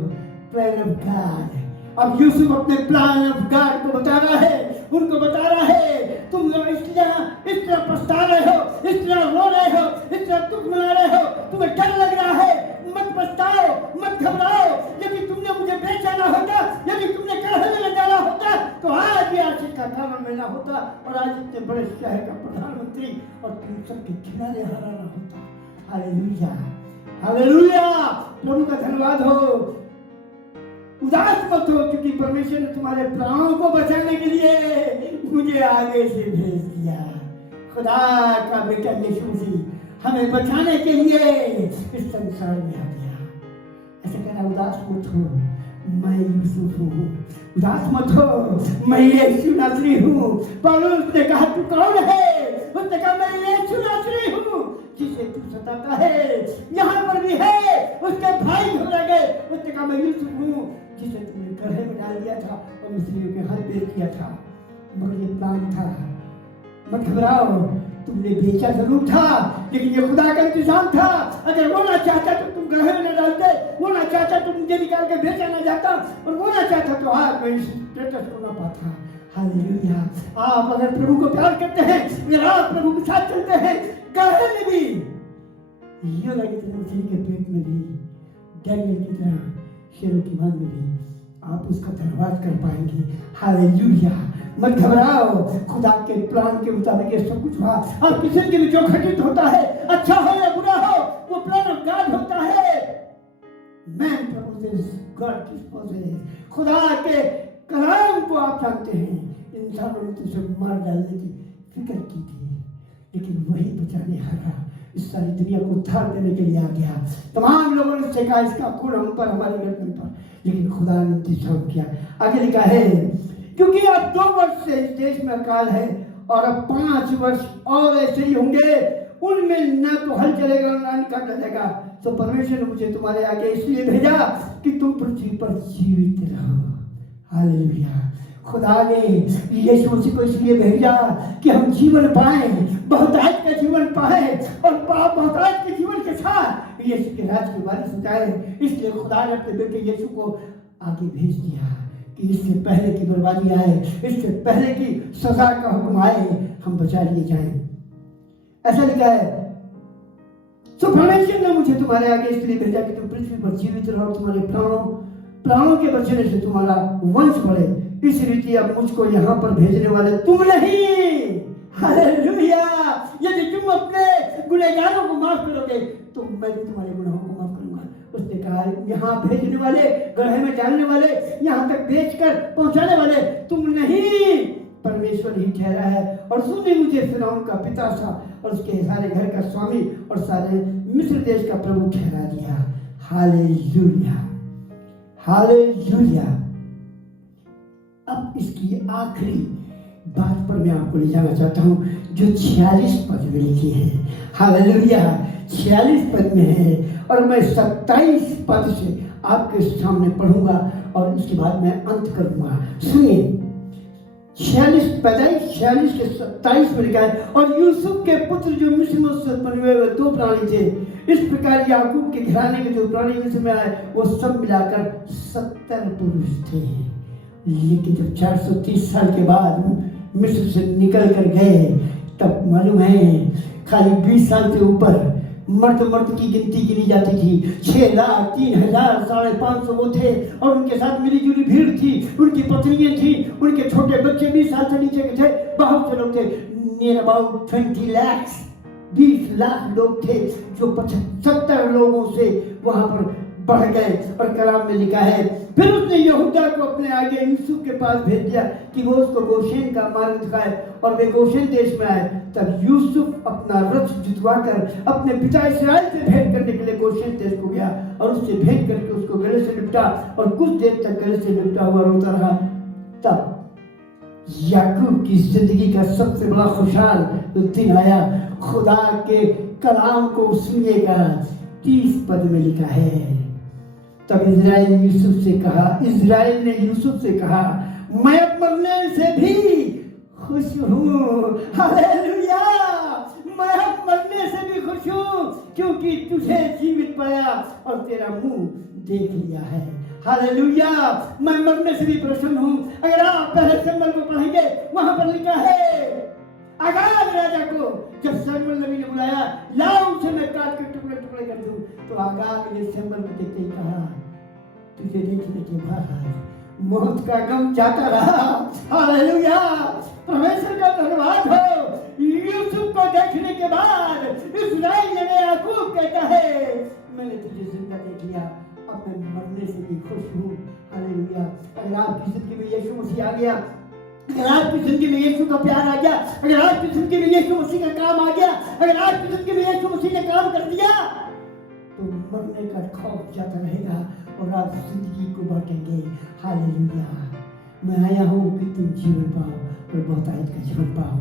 Plan of God. अब यूसुफ अपने प्लान ऑफ गॉड को बता रहा है, उनको बता रहा है, तुम लोग इस तरह पछता रहे हो, इस तरह रो रहे हो, इस तरह दुख मना रहे हो, तुम्हें डर लग रहा है, मत पछताओ, मत घबराओ। यदि तुमने मुझे बेच डाला होता, यदि तुमने कड़हे में डाला होता तो आज ये आशीष का कारण मैं ना होता और आज इतने बड़े शहर का प्रधानमंत्री और तुम सबके किनारे हरा ना होता। हालेलुया, हालेलुया, प्रभु का धन्यवाद हो। उदास मत हो, क्योंकि परमेश्वर ने तुम्हारे प्राणों को बचाने के लिए मुझे आगे से भेज दिया। खुदा का बेटा यीशु मसीह हमें बचाने के लिए इस संसार में आ गया। ऐसा कहना, उदास मत हो, मैं यूसुफ हूँ। उदास मत हो, मैं यीशु नासरी हूँ। पौलुस ने कहा, तू कौन है? उसने कहा, मैं यीशु नासरी हूँ जिसे तू सताता है। यहाँ पर भी है, उसके भाई घबरा गए। उसने कहा, मैं यूसुफ हूँ जिसे तुमने गड्ढे में डाल दिया था और मिस्रियों के हाथ बेच दिया था। मगर ये प्लान था, मत घबराओ, तुमने बेचा जरूर था लेकिन ये खुदा का इंतजाम था। अगर वो ना चाहता तो तुम गड्ढे में न डालते, वो ना चाहता तो मुझे निकाल के बेचा ना जाता, और वो ना चाहता तो आज मैं इस स्टेटस को ना पाता। हालेलुया। आप अगर प्रभु को प्यार करते हैं, अगर आप प्रभु के साथ चलते हैं, गड्ढे में भी, योना की तरह मछली के पेट में भी, डैनियल की तरह शेरों की मान में भी आप उसका धन्यवाद कर पाएंगे। हालेलुया। मत घबराओ, खुदा के प्लान के मुताबिक ये सब कुछ हुआ। आप किसी के लिए जो घटित होता है, अच्छा हो या बुरा हो, वो प्लान ऑफ गॉड होता है। Man proposes, God disposes. खुदा के कलाम को आप जानते हैं, इंसानों ने तुझे मार डालने की फिक्र की थी, लेकिन वही बचाने हारा, इस सारी दुनिया को उद्धार देने के लिए आ गया। तमाम लोगों ने देखा इसका खून हम पर, हमारे गर्दन पर, लेकिन खुदा ने इंतजाम किया। आगे लिखा है, क्योंकि अब 2 वर्ष से इस देश में अकाल है और अब 5 वर्ष और ऐसे ही होंगे, उनमें न तो हल चलेगा न अन्न चलेगा। तो परमेश्वर ने मुझे तुम्हारे आगे इसलिए भेजा कि तुम पृथ्वी पर जीवित रहो। हालेलुया। खुदा ने यीशु मसीह को इसलिए भेजा कि हम जीवन पाएं, बहुतायत का जीवन पाएं और बहुतायत के जीवन के साथ यीशु के राज्य की वारिस हो जाए। इसलिए खुदा ने अपने बेटे यीशु को आगे भेज दिया कि इससे पहले की बर्बादी आए, इससे पहले की सजा का हुक्म आए, हम बचा लिए जाएं। ऐसा लिखा है, तो परमेश्वर ने मुझे तुम्हारे आगे इसलिए भेजा कि तुम पृथ्वी पर जीवित रहो, तुम्हारे प्राणों के बचने से तुम्हारा वंश बढ़े। इस रीति अब मुझको यहाँ पर भेजने वाले तुम नहीं। हालेलुया। यदि तुम अपने गुनहगारों को माफ करोगे तो मैं भी तुम्हारे गुनाहों को माफ करूंगा। उसने कहा, यहाँ भेजने वाले, गड्ढे में डालने वाले, यहाँ तक बेचकर पहुंचाने वाले तुम नहीं, परमेश्वर ही ठहरा है। और तुमने मुझे फिरौन का पिता सा और उसके सारे घर का स्वामी और सारे मिस्र देश का प्रभु ठहरा दिया। Hallelujah, hallelujah. अब इसकी आखिरी बात पर मैं आपको ले जाना चाहता हूं, जो 46 पद में लिखी है। हालेलुया, 46 पद में है और मैं 27 पद से आपके सामने पढ़ूंगा और उसके बाद मैं अंत करूंगा। सुनिए, 46 के 27 में लिखा है, और यूसुफ के पुत्र जो मिस्र में बने हुए 2 प्राणी थे, इस प्रकार याकूब के घराने के जो प्राणी मिस्र में आए वो सब मिलाकर 70 पुरुष थे। लेकिन जब 430 साल के बाद मिस्र से निकल कर गए, तब मालूम है खाली 20 साल से ऊपर मर्द की गिनती गिनी जाती थी। 6 लाख 3 हजार 550 वो थे और उनके साथ मिली जुली भीड़ थी, उनकी पत्नियां थी, उनके छोटे बच्चे 20 साल से नीचे के थे, बहुत से लोग थे। नियर अबाउट 20 लाख लोग थे, जो 75 लोगों से वहां पर बढ़ गए। और कलाम में लिखा है, फिर उसने यहूदा को अपने आगे यूसुफ के पास भेज दिया कि वो उसको गोशेन का मार्ग दिखाए, और वे गोशेन देश में आए। तब यूसुफ अपना रथ जुतवाकर अपने पिता इस्राएल से भेंट करने के लिए गोशेन देश को गया और उससे भेंट करके उसको गले से लिपटा और कुछ देर तक गले से लिपटा हुआ रोता रहा। तब याकूब की जिंदगी का सबसे बड़ा खुशहाल दिन आया। खुदा के कलाम को सुनिएगा, 30 पद में लिखा है, तब इज़राइल ने यूसुफ से कहा, मैं अब मरने से भी खुश हूँ। हालेलुया, मैं अब मरने से भी खुश हूँ, क्योंकि तुझे जीवित पाया और तेरा मुंह देख लिया है। हालेलुया, मैं मरने से भी प्रसन्न हूँ। अगर आप पहले सिंबल को पढ़ेंगे, वहां पर लिखा है, आगाग राजा को जब शमूएल नबी ने बुलाया, लाओ उसे मैं काट के टुकड़े टुकड़े कर दूं, तो आगाग ने शमूएल को देखते ही कहा, तुझे देखने के बाद मौत का गम जाता रहा। हालेलुया, परमेश्वर का धन्यवाद हो। यूसुफ को देखने के बाद इस्राएल ने याकूब कहता है, मैंने तुझे जिंदा देख लिया, अब मैं मरने से भी खुश हूँ। हालेलुया। अगर आपकी जिंदगी में यीशु मसीह आ गया, अगर आपकी जिंदगी में यीशु का प्यार आ गया, अगर आपकी जिंदगी में यीशु मसीह का काम आ गया, अगर आपकी जिंदगी में यीशु मसीह ने काम कर दिया, तो मरने का खौफ जाता रहेगा और आप जिंदगी को बांटेंगे। हालेलुया, मैं आया हूँ कि तुम जीवन पाओ और बहुतायत का जीवन पाओ।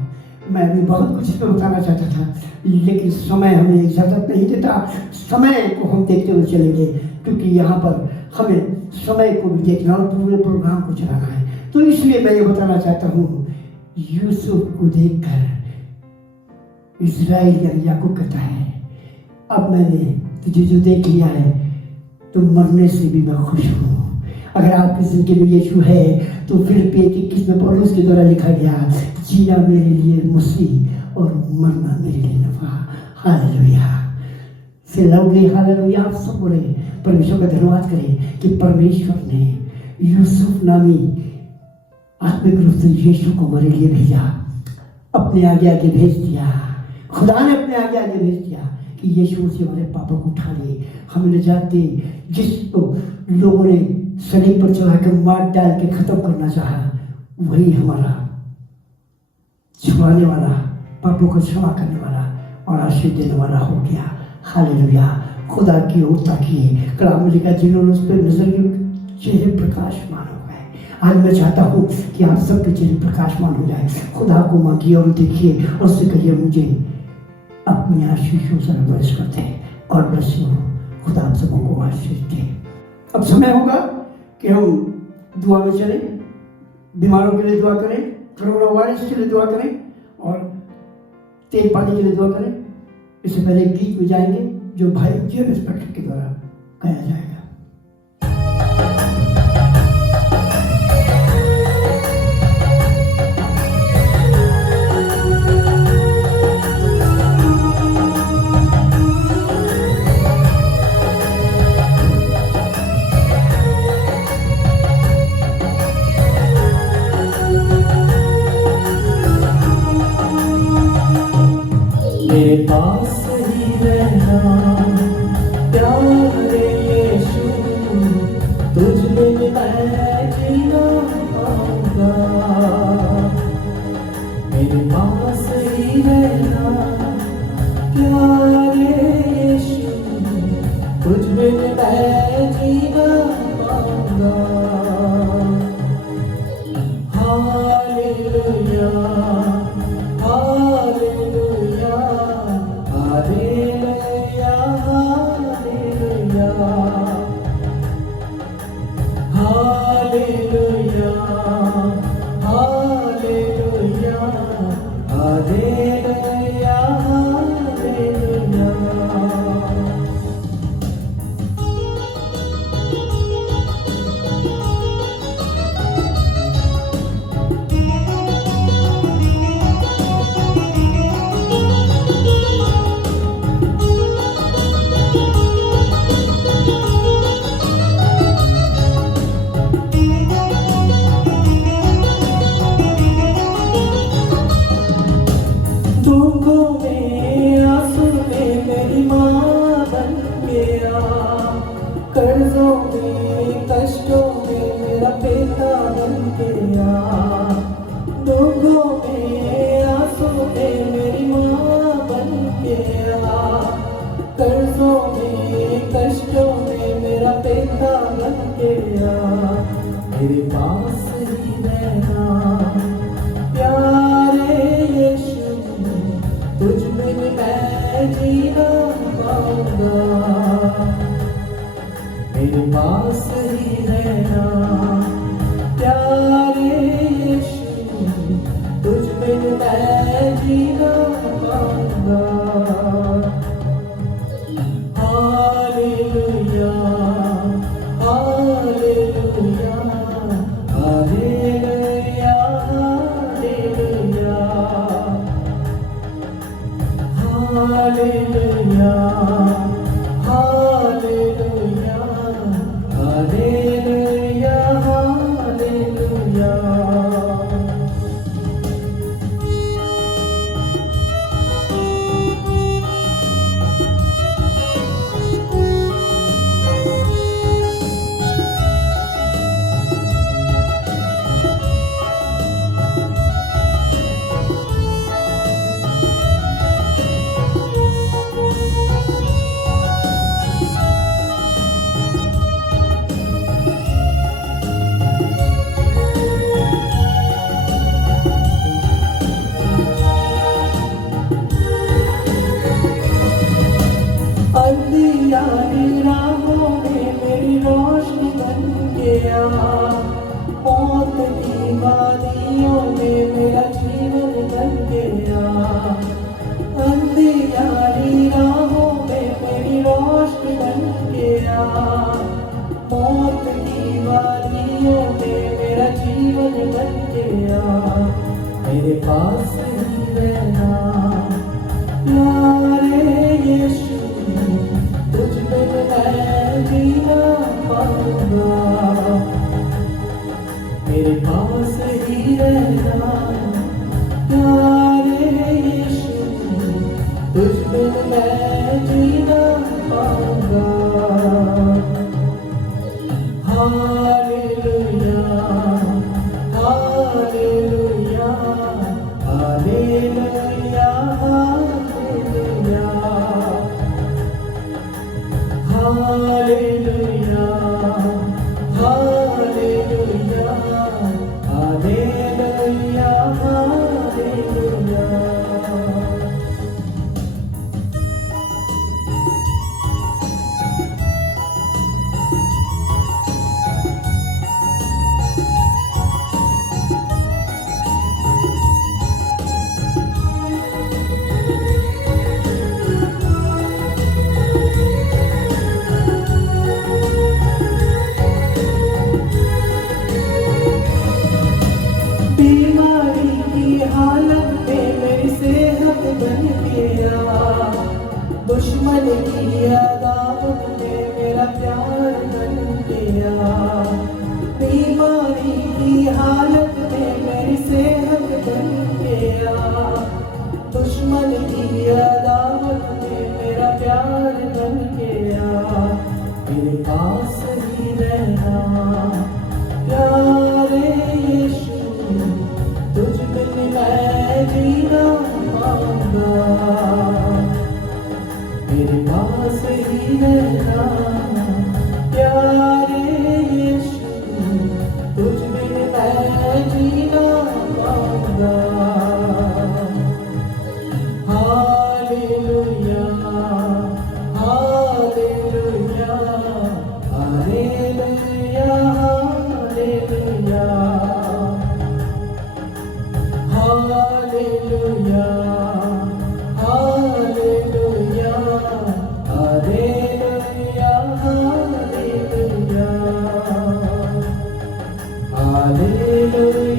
मैं भी बहुत कुछ इसमें बताना चाहता था, लेकिन समय हमें इजाजत नहीं देता। समय को हम देखते हुए चलेंगे, क्योंकि यहाँ पर हमें समय को भी देखना और पूरे प्रोग्राम को चलाना है। तो इसलिए मैं ये बताना चाहता हूँ, यूसुफ को देखकर इज़राइल याकूब कहता है, अब मैंने तुझे जो देख लिया है, तो मरने से भी मैं खुश हूँ। अगर आपकी जिंदगी में यीशु है, तो फिर पे 21 में पौलुस के द्वारा लिखा गया, जीना मेरे लिए मसीह और मरना मेरे लिए नफा। हालेलुया, से लाउडली हालेलुया आप सब बोले, परमेश्वर का धन्यवाद करें कि परमेश्वर ने यूसुफ नामी आत्मिक रूप से यीशु को हमारे लिए भेजा, अपने आगे आगे भेज दिया। खुदा ने अपने आगे आगे भेज दिया कि यीशु मसीह हमारे पापों को उठा ले, हमें निजात दे। जिसको लोगों ने सलीब पर चढ़ा के मार डाल के खत्म करना चाहा, वही हमारा छुड़ाने वाला, पापों को क्षमा करने वाला और आशीष देने वाला हो गया। हालेलुया, खुदा की ओर ताकिए। कलाम में लिखा, जिन्होंने उस पर नजर की चेहरे प्रकाशमान हो गए। आज मैं चाहता हूँ कि आप सबके चेहरे प्रकाशमान हो जाए। खुदा को मांगिए और देखिए और उससे कहिए, मुझे अपनी आशीषों से ब्लेस करते हैं। God bless you. खुदा आप सबों को आशीष दे। अब समय होगा कि हम दुआ में चलें। बीमारों के लिए दुआ करें, कोरोना वायरस के लिए दुआ करें और तेल पानी के लिए दुआ करें। इससे पहले गीत बजाएंगे जो भाई जेम्स पैट्रिक के द्वारा गाया जाएगा। मेरे पास ही रहना प्यारे यीशु, तुझ बिन मैं जीना पाऊंगा। मेरे पास ही रहना प्यारे यीशु, तुझ बिन मैं जीना पाऊंगा। Hallelujah hallelujah hallelujah hallelujah hallelujah hallelujah hallelujah hallelujah. दुखों में आंसू में मेरी माँ बन गया, कर्जों में कष्टों में मेरा पिता बन गया। दुखों में आंसू में मेरी माँ बन गया, कर्जों में कष्टों में मेरा पिता बन गया। मेरे पास ही रहना प्यारे यीशु, तुझ बिन मैं जीना पाऊंगा। मेरे पास ही रहना प्यारे यीशु, तुझ बिन मैं जीना पाऊंगा। Hallelujah hallelujah hallelujah hallelujah hallelujah hallelujah hallelujah hallelujah. अंधियारी राहों में मेरी रोशनी बन गया, मौत की वादियों में मेरा जीवन बन गया। अंधियारी राहों में मेरी रोशनी बन गया, मौत की वादियों में मेरा जीवन बन गया। मेरे पास ही रहना प्यारे यीशु, तुझ बिन मैं जीना पाऊंगा। मेरे पास ही रहना प्यारे यीशु, तुझ बिन मैं जीना पाऊंगा। Hallelujah hallelujah hallelujah hallelujah hallelujah hallelujah hallelujah hallelujah. दुश्मन की अदावत में मेरा प्यार बन गया, बीमारी की हालत में मेरी सेहत बन गया, दुश्मन की अदावत में मेरा प्यार बन गया, मेरे पास ही रहना प्यारे यीशु, तुझ बिन मैं जीना पाऊंगा, मेरे पास ही रहना प्यारे यीशु, तुझ बिन मैं जीना पाऊंगा। Hallelujah hallelujah hallelujah hallelujah hallelujah hallelujah hallelujah hallelujah hallelujah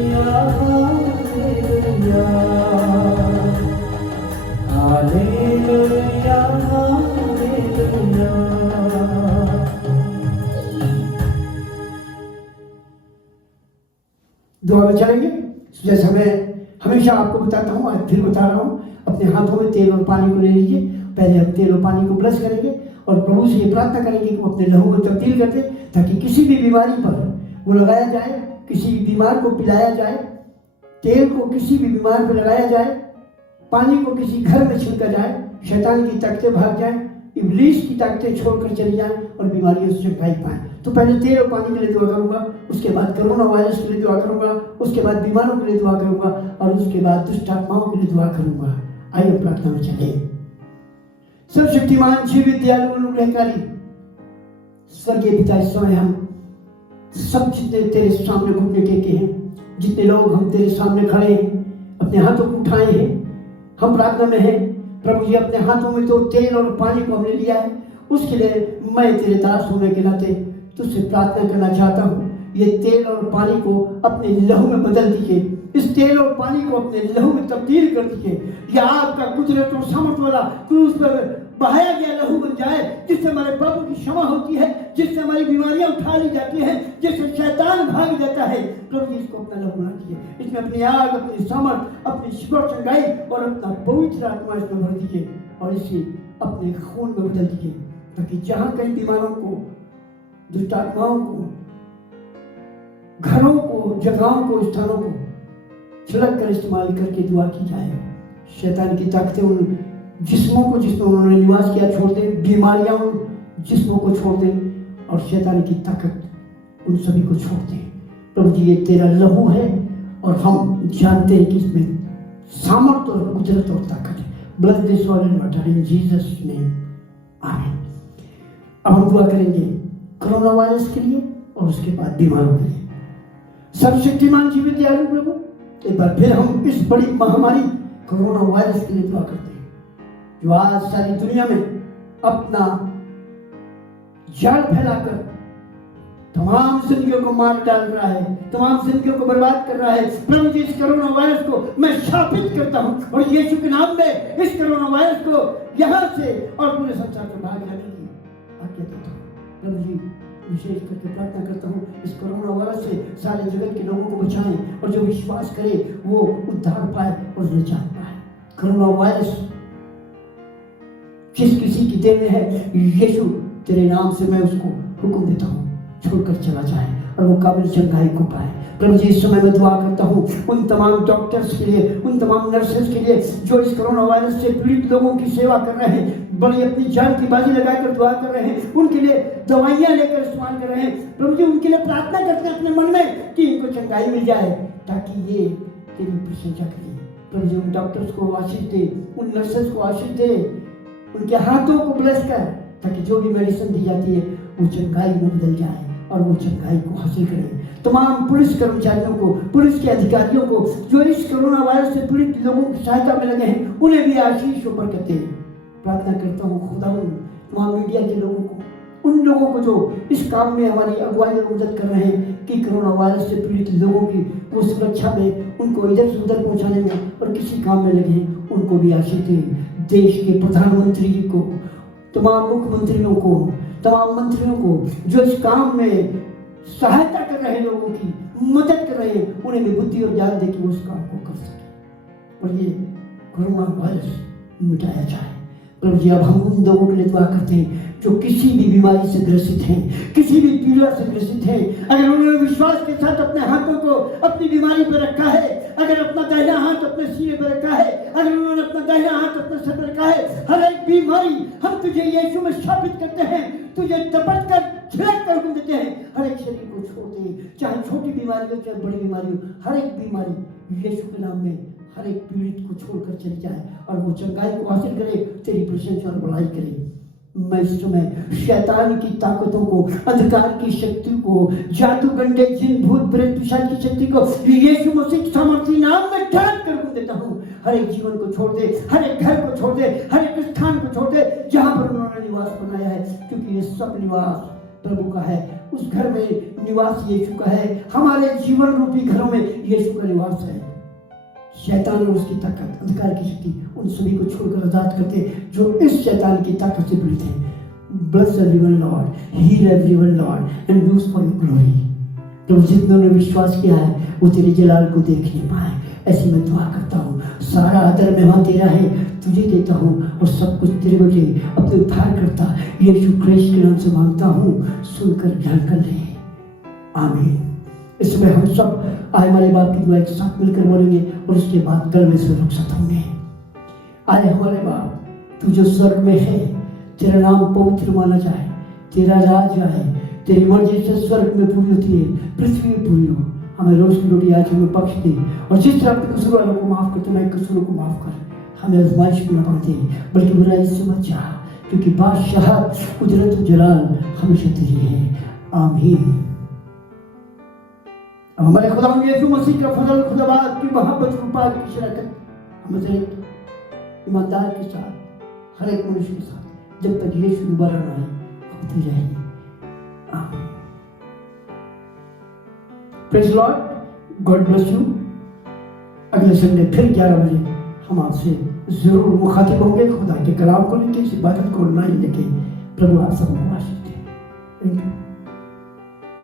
hallelujah hallelujah. दुआ में चलेंगे। जैसा मैं हमेशा आपको बताता हूँ, आज फिर बता रहा हूँ, अपने हाथों में तेल और पानी को ले लीजिए। पहले हम तेल और पानी को ब्रश करेंगे और प्रभु से ये प्रार्थना करेंगे कि वो अपने लहू को तब्दील कर दे, ताकि किसी भी बीमारी पर वो लगाया जाए, किसी बीमार को पिलाया जाए, तेल को किसी भी बीमार पर लगाया जाए, पानी को किसी घर में छिड़का जाए, शैतान की ताकतें भाग जाए, इब्लीस की ताकतें छोड़कर चली जाए और बीमारियों से छुटकाई पाए। तो पहले तेल और पानी के लिए दुआ करूंगा, उसके बाद कोरोना वायरस के लिए दुआ करूंगा, उसके बाद बीमारों के लिए दुआ करूंगा और उसके बाद दुष्ट आत्माओं के लिए दुआ करूंगा। आइए प्रार्थना में चले। सर्वशक्तिमान जीवित दयालु अनुग्रहकारी स्वर्गीय पिता, इस समय हम सब जितने तेरे सामने घुटने टेके हैं, जितने लोग हम तेरे सामने खड़े हैं, अपने हाथों को उठाए हैं, हम प्रार्थना में हैं प्रभु जी। अपने हाथों में तो तेल और पानी को हमने लिया है, उसके लिए मैं तेरे दास होने के नाते तुझसे प्रार्थना करना चाहता हूँ। ये तेल और पानी को अपने लहू में बदल दीजिए, इस तेल और पानी को अपने लहू में तब्दील कर दीजिए। या आपका कुदरत और सामर्थ वाला क्रूस पर बहाया गया लहू बन जाए, जिससे हमारे पापों की क्षमा होती है, जिससे हमारी बीमारियां उठा ली जाती हैं, जिससे शैतान भाग जाता है। प्रभु जी इसको अपना लहू बना दीजिए, इसमें अपनी आग, अपनी सामर्थ, अपनी शिकड़ चंगाई और अपना पवित्र आत्मा इसमें भर दीजिए और इसे अपने खून में बदल दीजिए, ताकि जहां कहीं बीमारों को, दुष्ट आत्माओं को, घरों को, जगहों को, स्थानों को छिड़क कर इस्तेमाल करके दुआ की जाए। शैतान की ताकतें उन जिस्मों को जिसमें उन्होंने निवास किया छोड़ दें, बीमारियां उन जिस्मों को छोड़ दें और शैतान की ताकत उन सभी को छोड़ दें। प्रभु जी ये तेरा लहू है और हम जानते हैं कि इसमें सामर्थ और कुदरत और ताकत है। Bless this all water in Jesus name, आमीन। अब हम दुआ करेंगे कोरोना वायरस के लिए और उसके बाद बीमारों के लिए। सर्वशक्तिमान जीवित दयालु प्रभु, एक बार फिर हम इस बड़ी महामारी कोरोना वायरस के लिए दुआ करते हैं, जो आज सारी दुनिया में अपना जाल फैलाकर तमाम जिंदगियों को मार डाल रहा है, तमाम जिंदगियों को बर्बाद कर रहा है। प्रभु जी इस कोरोना वायरस को मैं शापित करता हूं और यीशु के नाम में इस कोरोना वायरस को यहां से और पूरे संसार से भाग जाने की आज्ञा देता हूं। प्रभु जी विशेष करके प्रार्थना करता हूँ इस कोरोना वायरस से सारे जगत के लोगों को बचाएं और जो विश्वास करे वो उद्धार पाए और निजात पाए। कोरोना वायरस जिस किसी की देह में है, यीशु तेरे नाम से मैं उसको हुक्म देता हूँ छोड़कर चला जाए और वो काबिल चंगाई को पाए। प्रभु जी इस समय मैं दुआ करता हूँ उन तमाम डॉक्टर्स के लिए, उन तमाम नर्सेस के लिए जो इस कोरोना वायरस से पीड़ित लोगों की सेवा कर रहे हैं, बड़ी अपनी जान की बाजी लगाकर दुआ कर रहे हैं, उनके लिए दवाइयाँ लेकर इस्तेमाल कर रहे हैं। प्रभु जी उनके लिए प्रार्थना करते हैं अपने मन में कि इनको चंगाई मिल जाए ताकि ये तेरी प्रशंसा करें। प्रभु जी उन डॉक्टर्स को आशीष दे, उन नर्सेस को आशीष दे, उनके हाथों को ब्लेस कर ताकि जो भी मेडिसिन दी जाती है वो चंगाई में बदल जाए और वो चंगाई को हासिल करें। तमाम पुलिस कर्मचारियों को, पुलिस के अधिकारियों को जो इस कोरोना वायरस से पीड़ित लोगों की सहायता में लगे हैं, उन्हें भी आशीष और बरकत दे। प्रार्थना करता हूँ खुदा तमाम मीडिया के लोगों को, उन लोगों को जो इस काम में हमारी अगुवाई और मदद कर रहे हैं कि कोरोना वायरस से पीड़ित लोगों की वो सुरक्षा में, उनको इधर से उधर पहुँचाने में और किसी काम में लगे हैं, उनको भी आशीष दे। देश के प्रधानमंत्री जी को, तमाम मुख्यमंत्रियों को, तमाम मंत्रियों को जो इस काम में सहायता कर रहे लोगों की मदद कर रहे हैं, उन्हें भी बुद्धि और ज्ञान दे कि उस काम को कर सके और ये कोरोना वायरस मिटाया जाए। प्रभु जी, अब हम उन लोगों के लिए दुआ करते हैं जो किसी भी बीमारी से ग्रसित हैं, किसी भी पीड़ा से ग्रसित हैं। अगर उन्होंने विश्वास के साथ अपने हाथों को अपनी बीमारी पर रखा है, अगर अपना दाहिना हाथ अपने सीने पर रखा है, अगर उन्होंने अपना दाहिना हाथ अपने सर पर रखा है, हर एक बीमारी हम तुझे यीशु में स्थापित करते हैं, तुझे दबट कर छिड़क कर हुक्म देते हैं, हर एक शरीर को छोड़ दे, चाहे छोटी बीमारी हो चाहे बड़ी बीमारी हो, हर एक बीमारी यीशु के नाम में हर एक पीड़ित को छोड़कर चली जाए और वो चंगाई को हासिल करे, तेरी प्रशंसा और बड़ाई करे। मैं इस समय शैतान की ताकतों को, अंधकार की शक्ति को, जादू गंडे जिन भूत प्रेत पिशाच की शक्ति को यीशु मसीह के सामर्थी नाम में ढांक कर हुक्म देता हूँ। हर एक जीवन को छोड़ दे, हर एक घर को छोड़ दे, हर एक स्थान को छोड़ दे जहाँ पर उन्होंने निवास बनाया है, क्योंकि ये सब निवास प्रभु का है। उस घर में निवास यीशु का है, हमारे जीवन रूपी घरों में यीशु का निवास है। शैतान और उसकी ताकत, अंधकार की शक्ति, उन सभी को छोड़कर आजाद करते जो इस शैतान की ताकत से पीड़ित हैं। Bless everyone Lord, heal everyone Lord and use for your glory. प्रभु, जितनों ने विश्वास किया है वो तेरे जलाल को देख नहीं पाए, ऐसी मैं दुआ करता हूँ। सारा आदर मेहमान तेरा है, तुझे देता हूँ और सब कुछ तेरे बेटे अपने उद्धार करता यीशु ख्रिस्त के नाम से मांगता हूँ, सुनकर ध्यान कर ले, आमीन। इसमें हम सब आए हमारे बाप की दुआ एक साथ मिलकर बोलेंगे और उसके बाद दल में से रुखसत होंगे। आए हमारे बाप, तू जो स्वर्ग में है, तेरा नाम पवित्र माना जाए, तेरा राज आए, तेरी मर्जी से स्वर्ग में पूरी होती है, पृथ्वी में पूरी हो। हमें रोज की रोटी आज हमें बख्श दे और जिस तरह अपने कसूर वालों को माफ करते हैं, कसूरों को माफ कर। हमें आजमाइश में न पड़ते बल्कि बुराई से बचा, क्योंकि बादशाह, कुदरत और जलाल हमेशा तेरी है, आमीन। हमारे खुदा यीशु मसीह का फजल, खुदाबाद की मोहब्बत, रूपात की शराकत हम हर एक ईमानदार के साथ, हर एक मनुष्य के साथ जब तक यीशु दोबारा न आए होती रहेगी, आमीन। Praise Lord, God bless you. अगले संडे फिर 11 बजे हम आपसे जरूर मुखातिब होंगे, खुदा के कलाम को लेके, इस इबादत को ऑनलाइन लेके। प्रभु आप सबको आशीष दे। Thank you.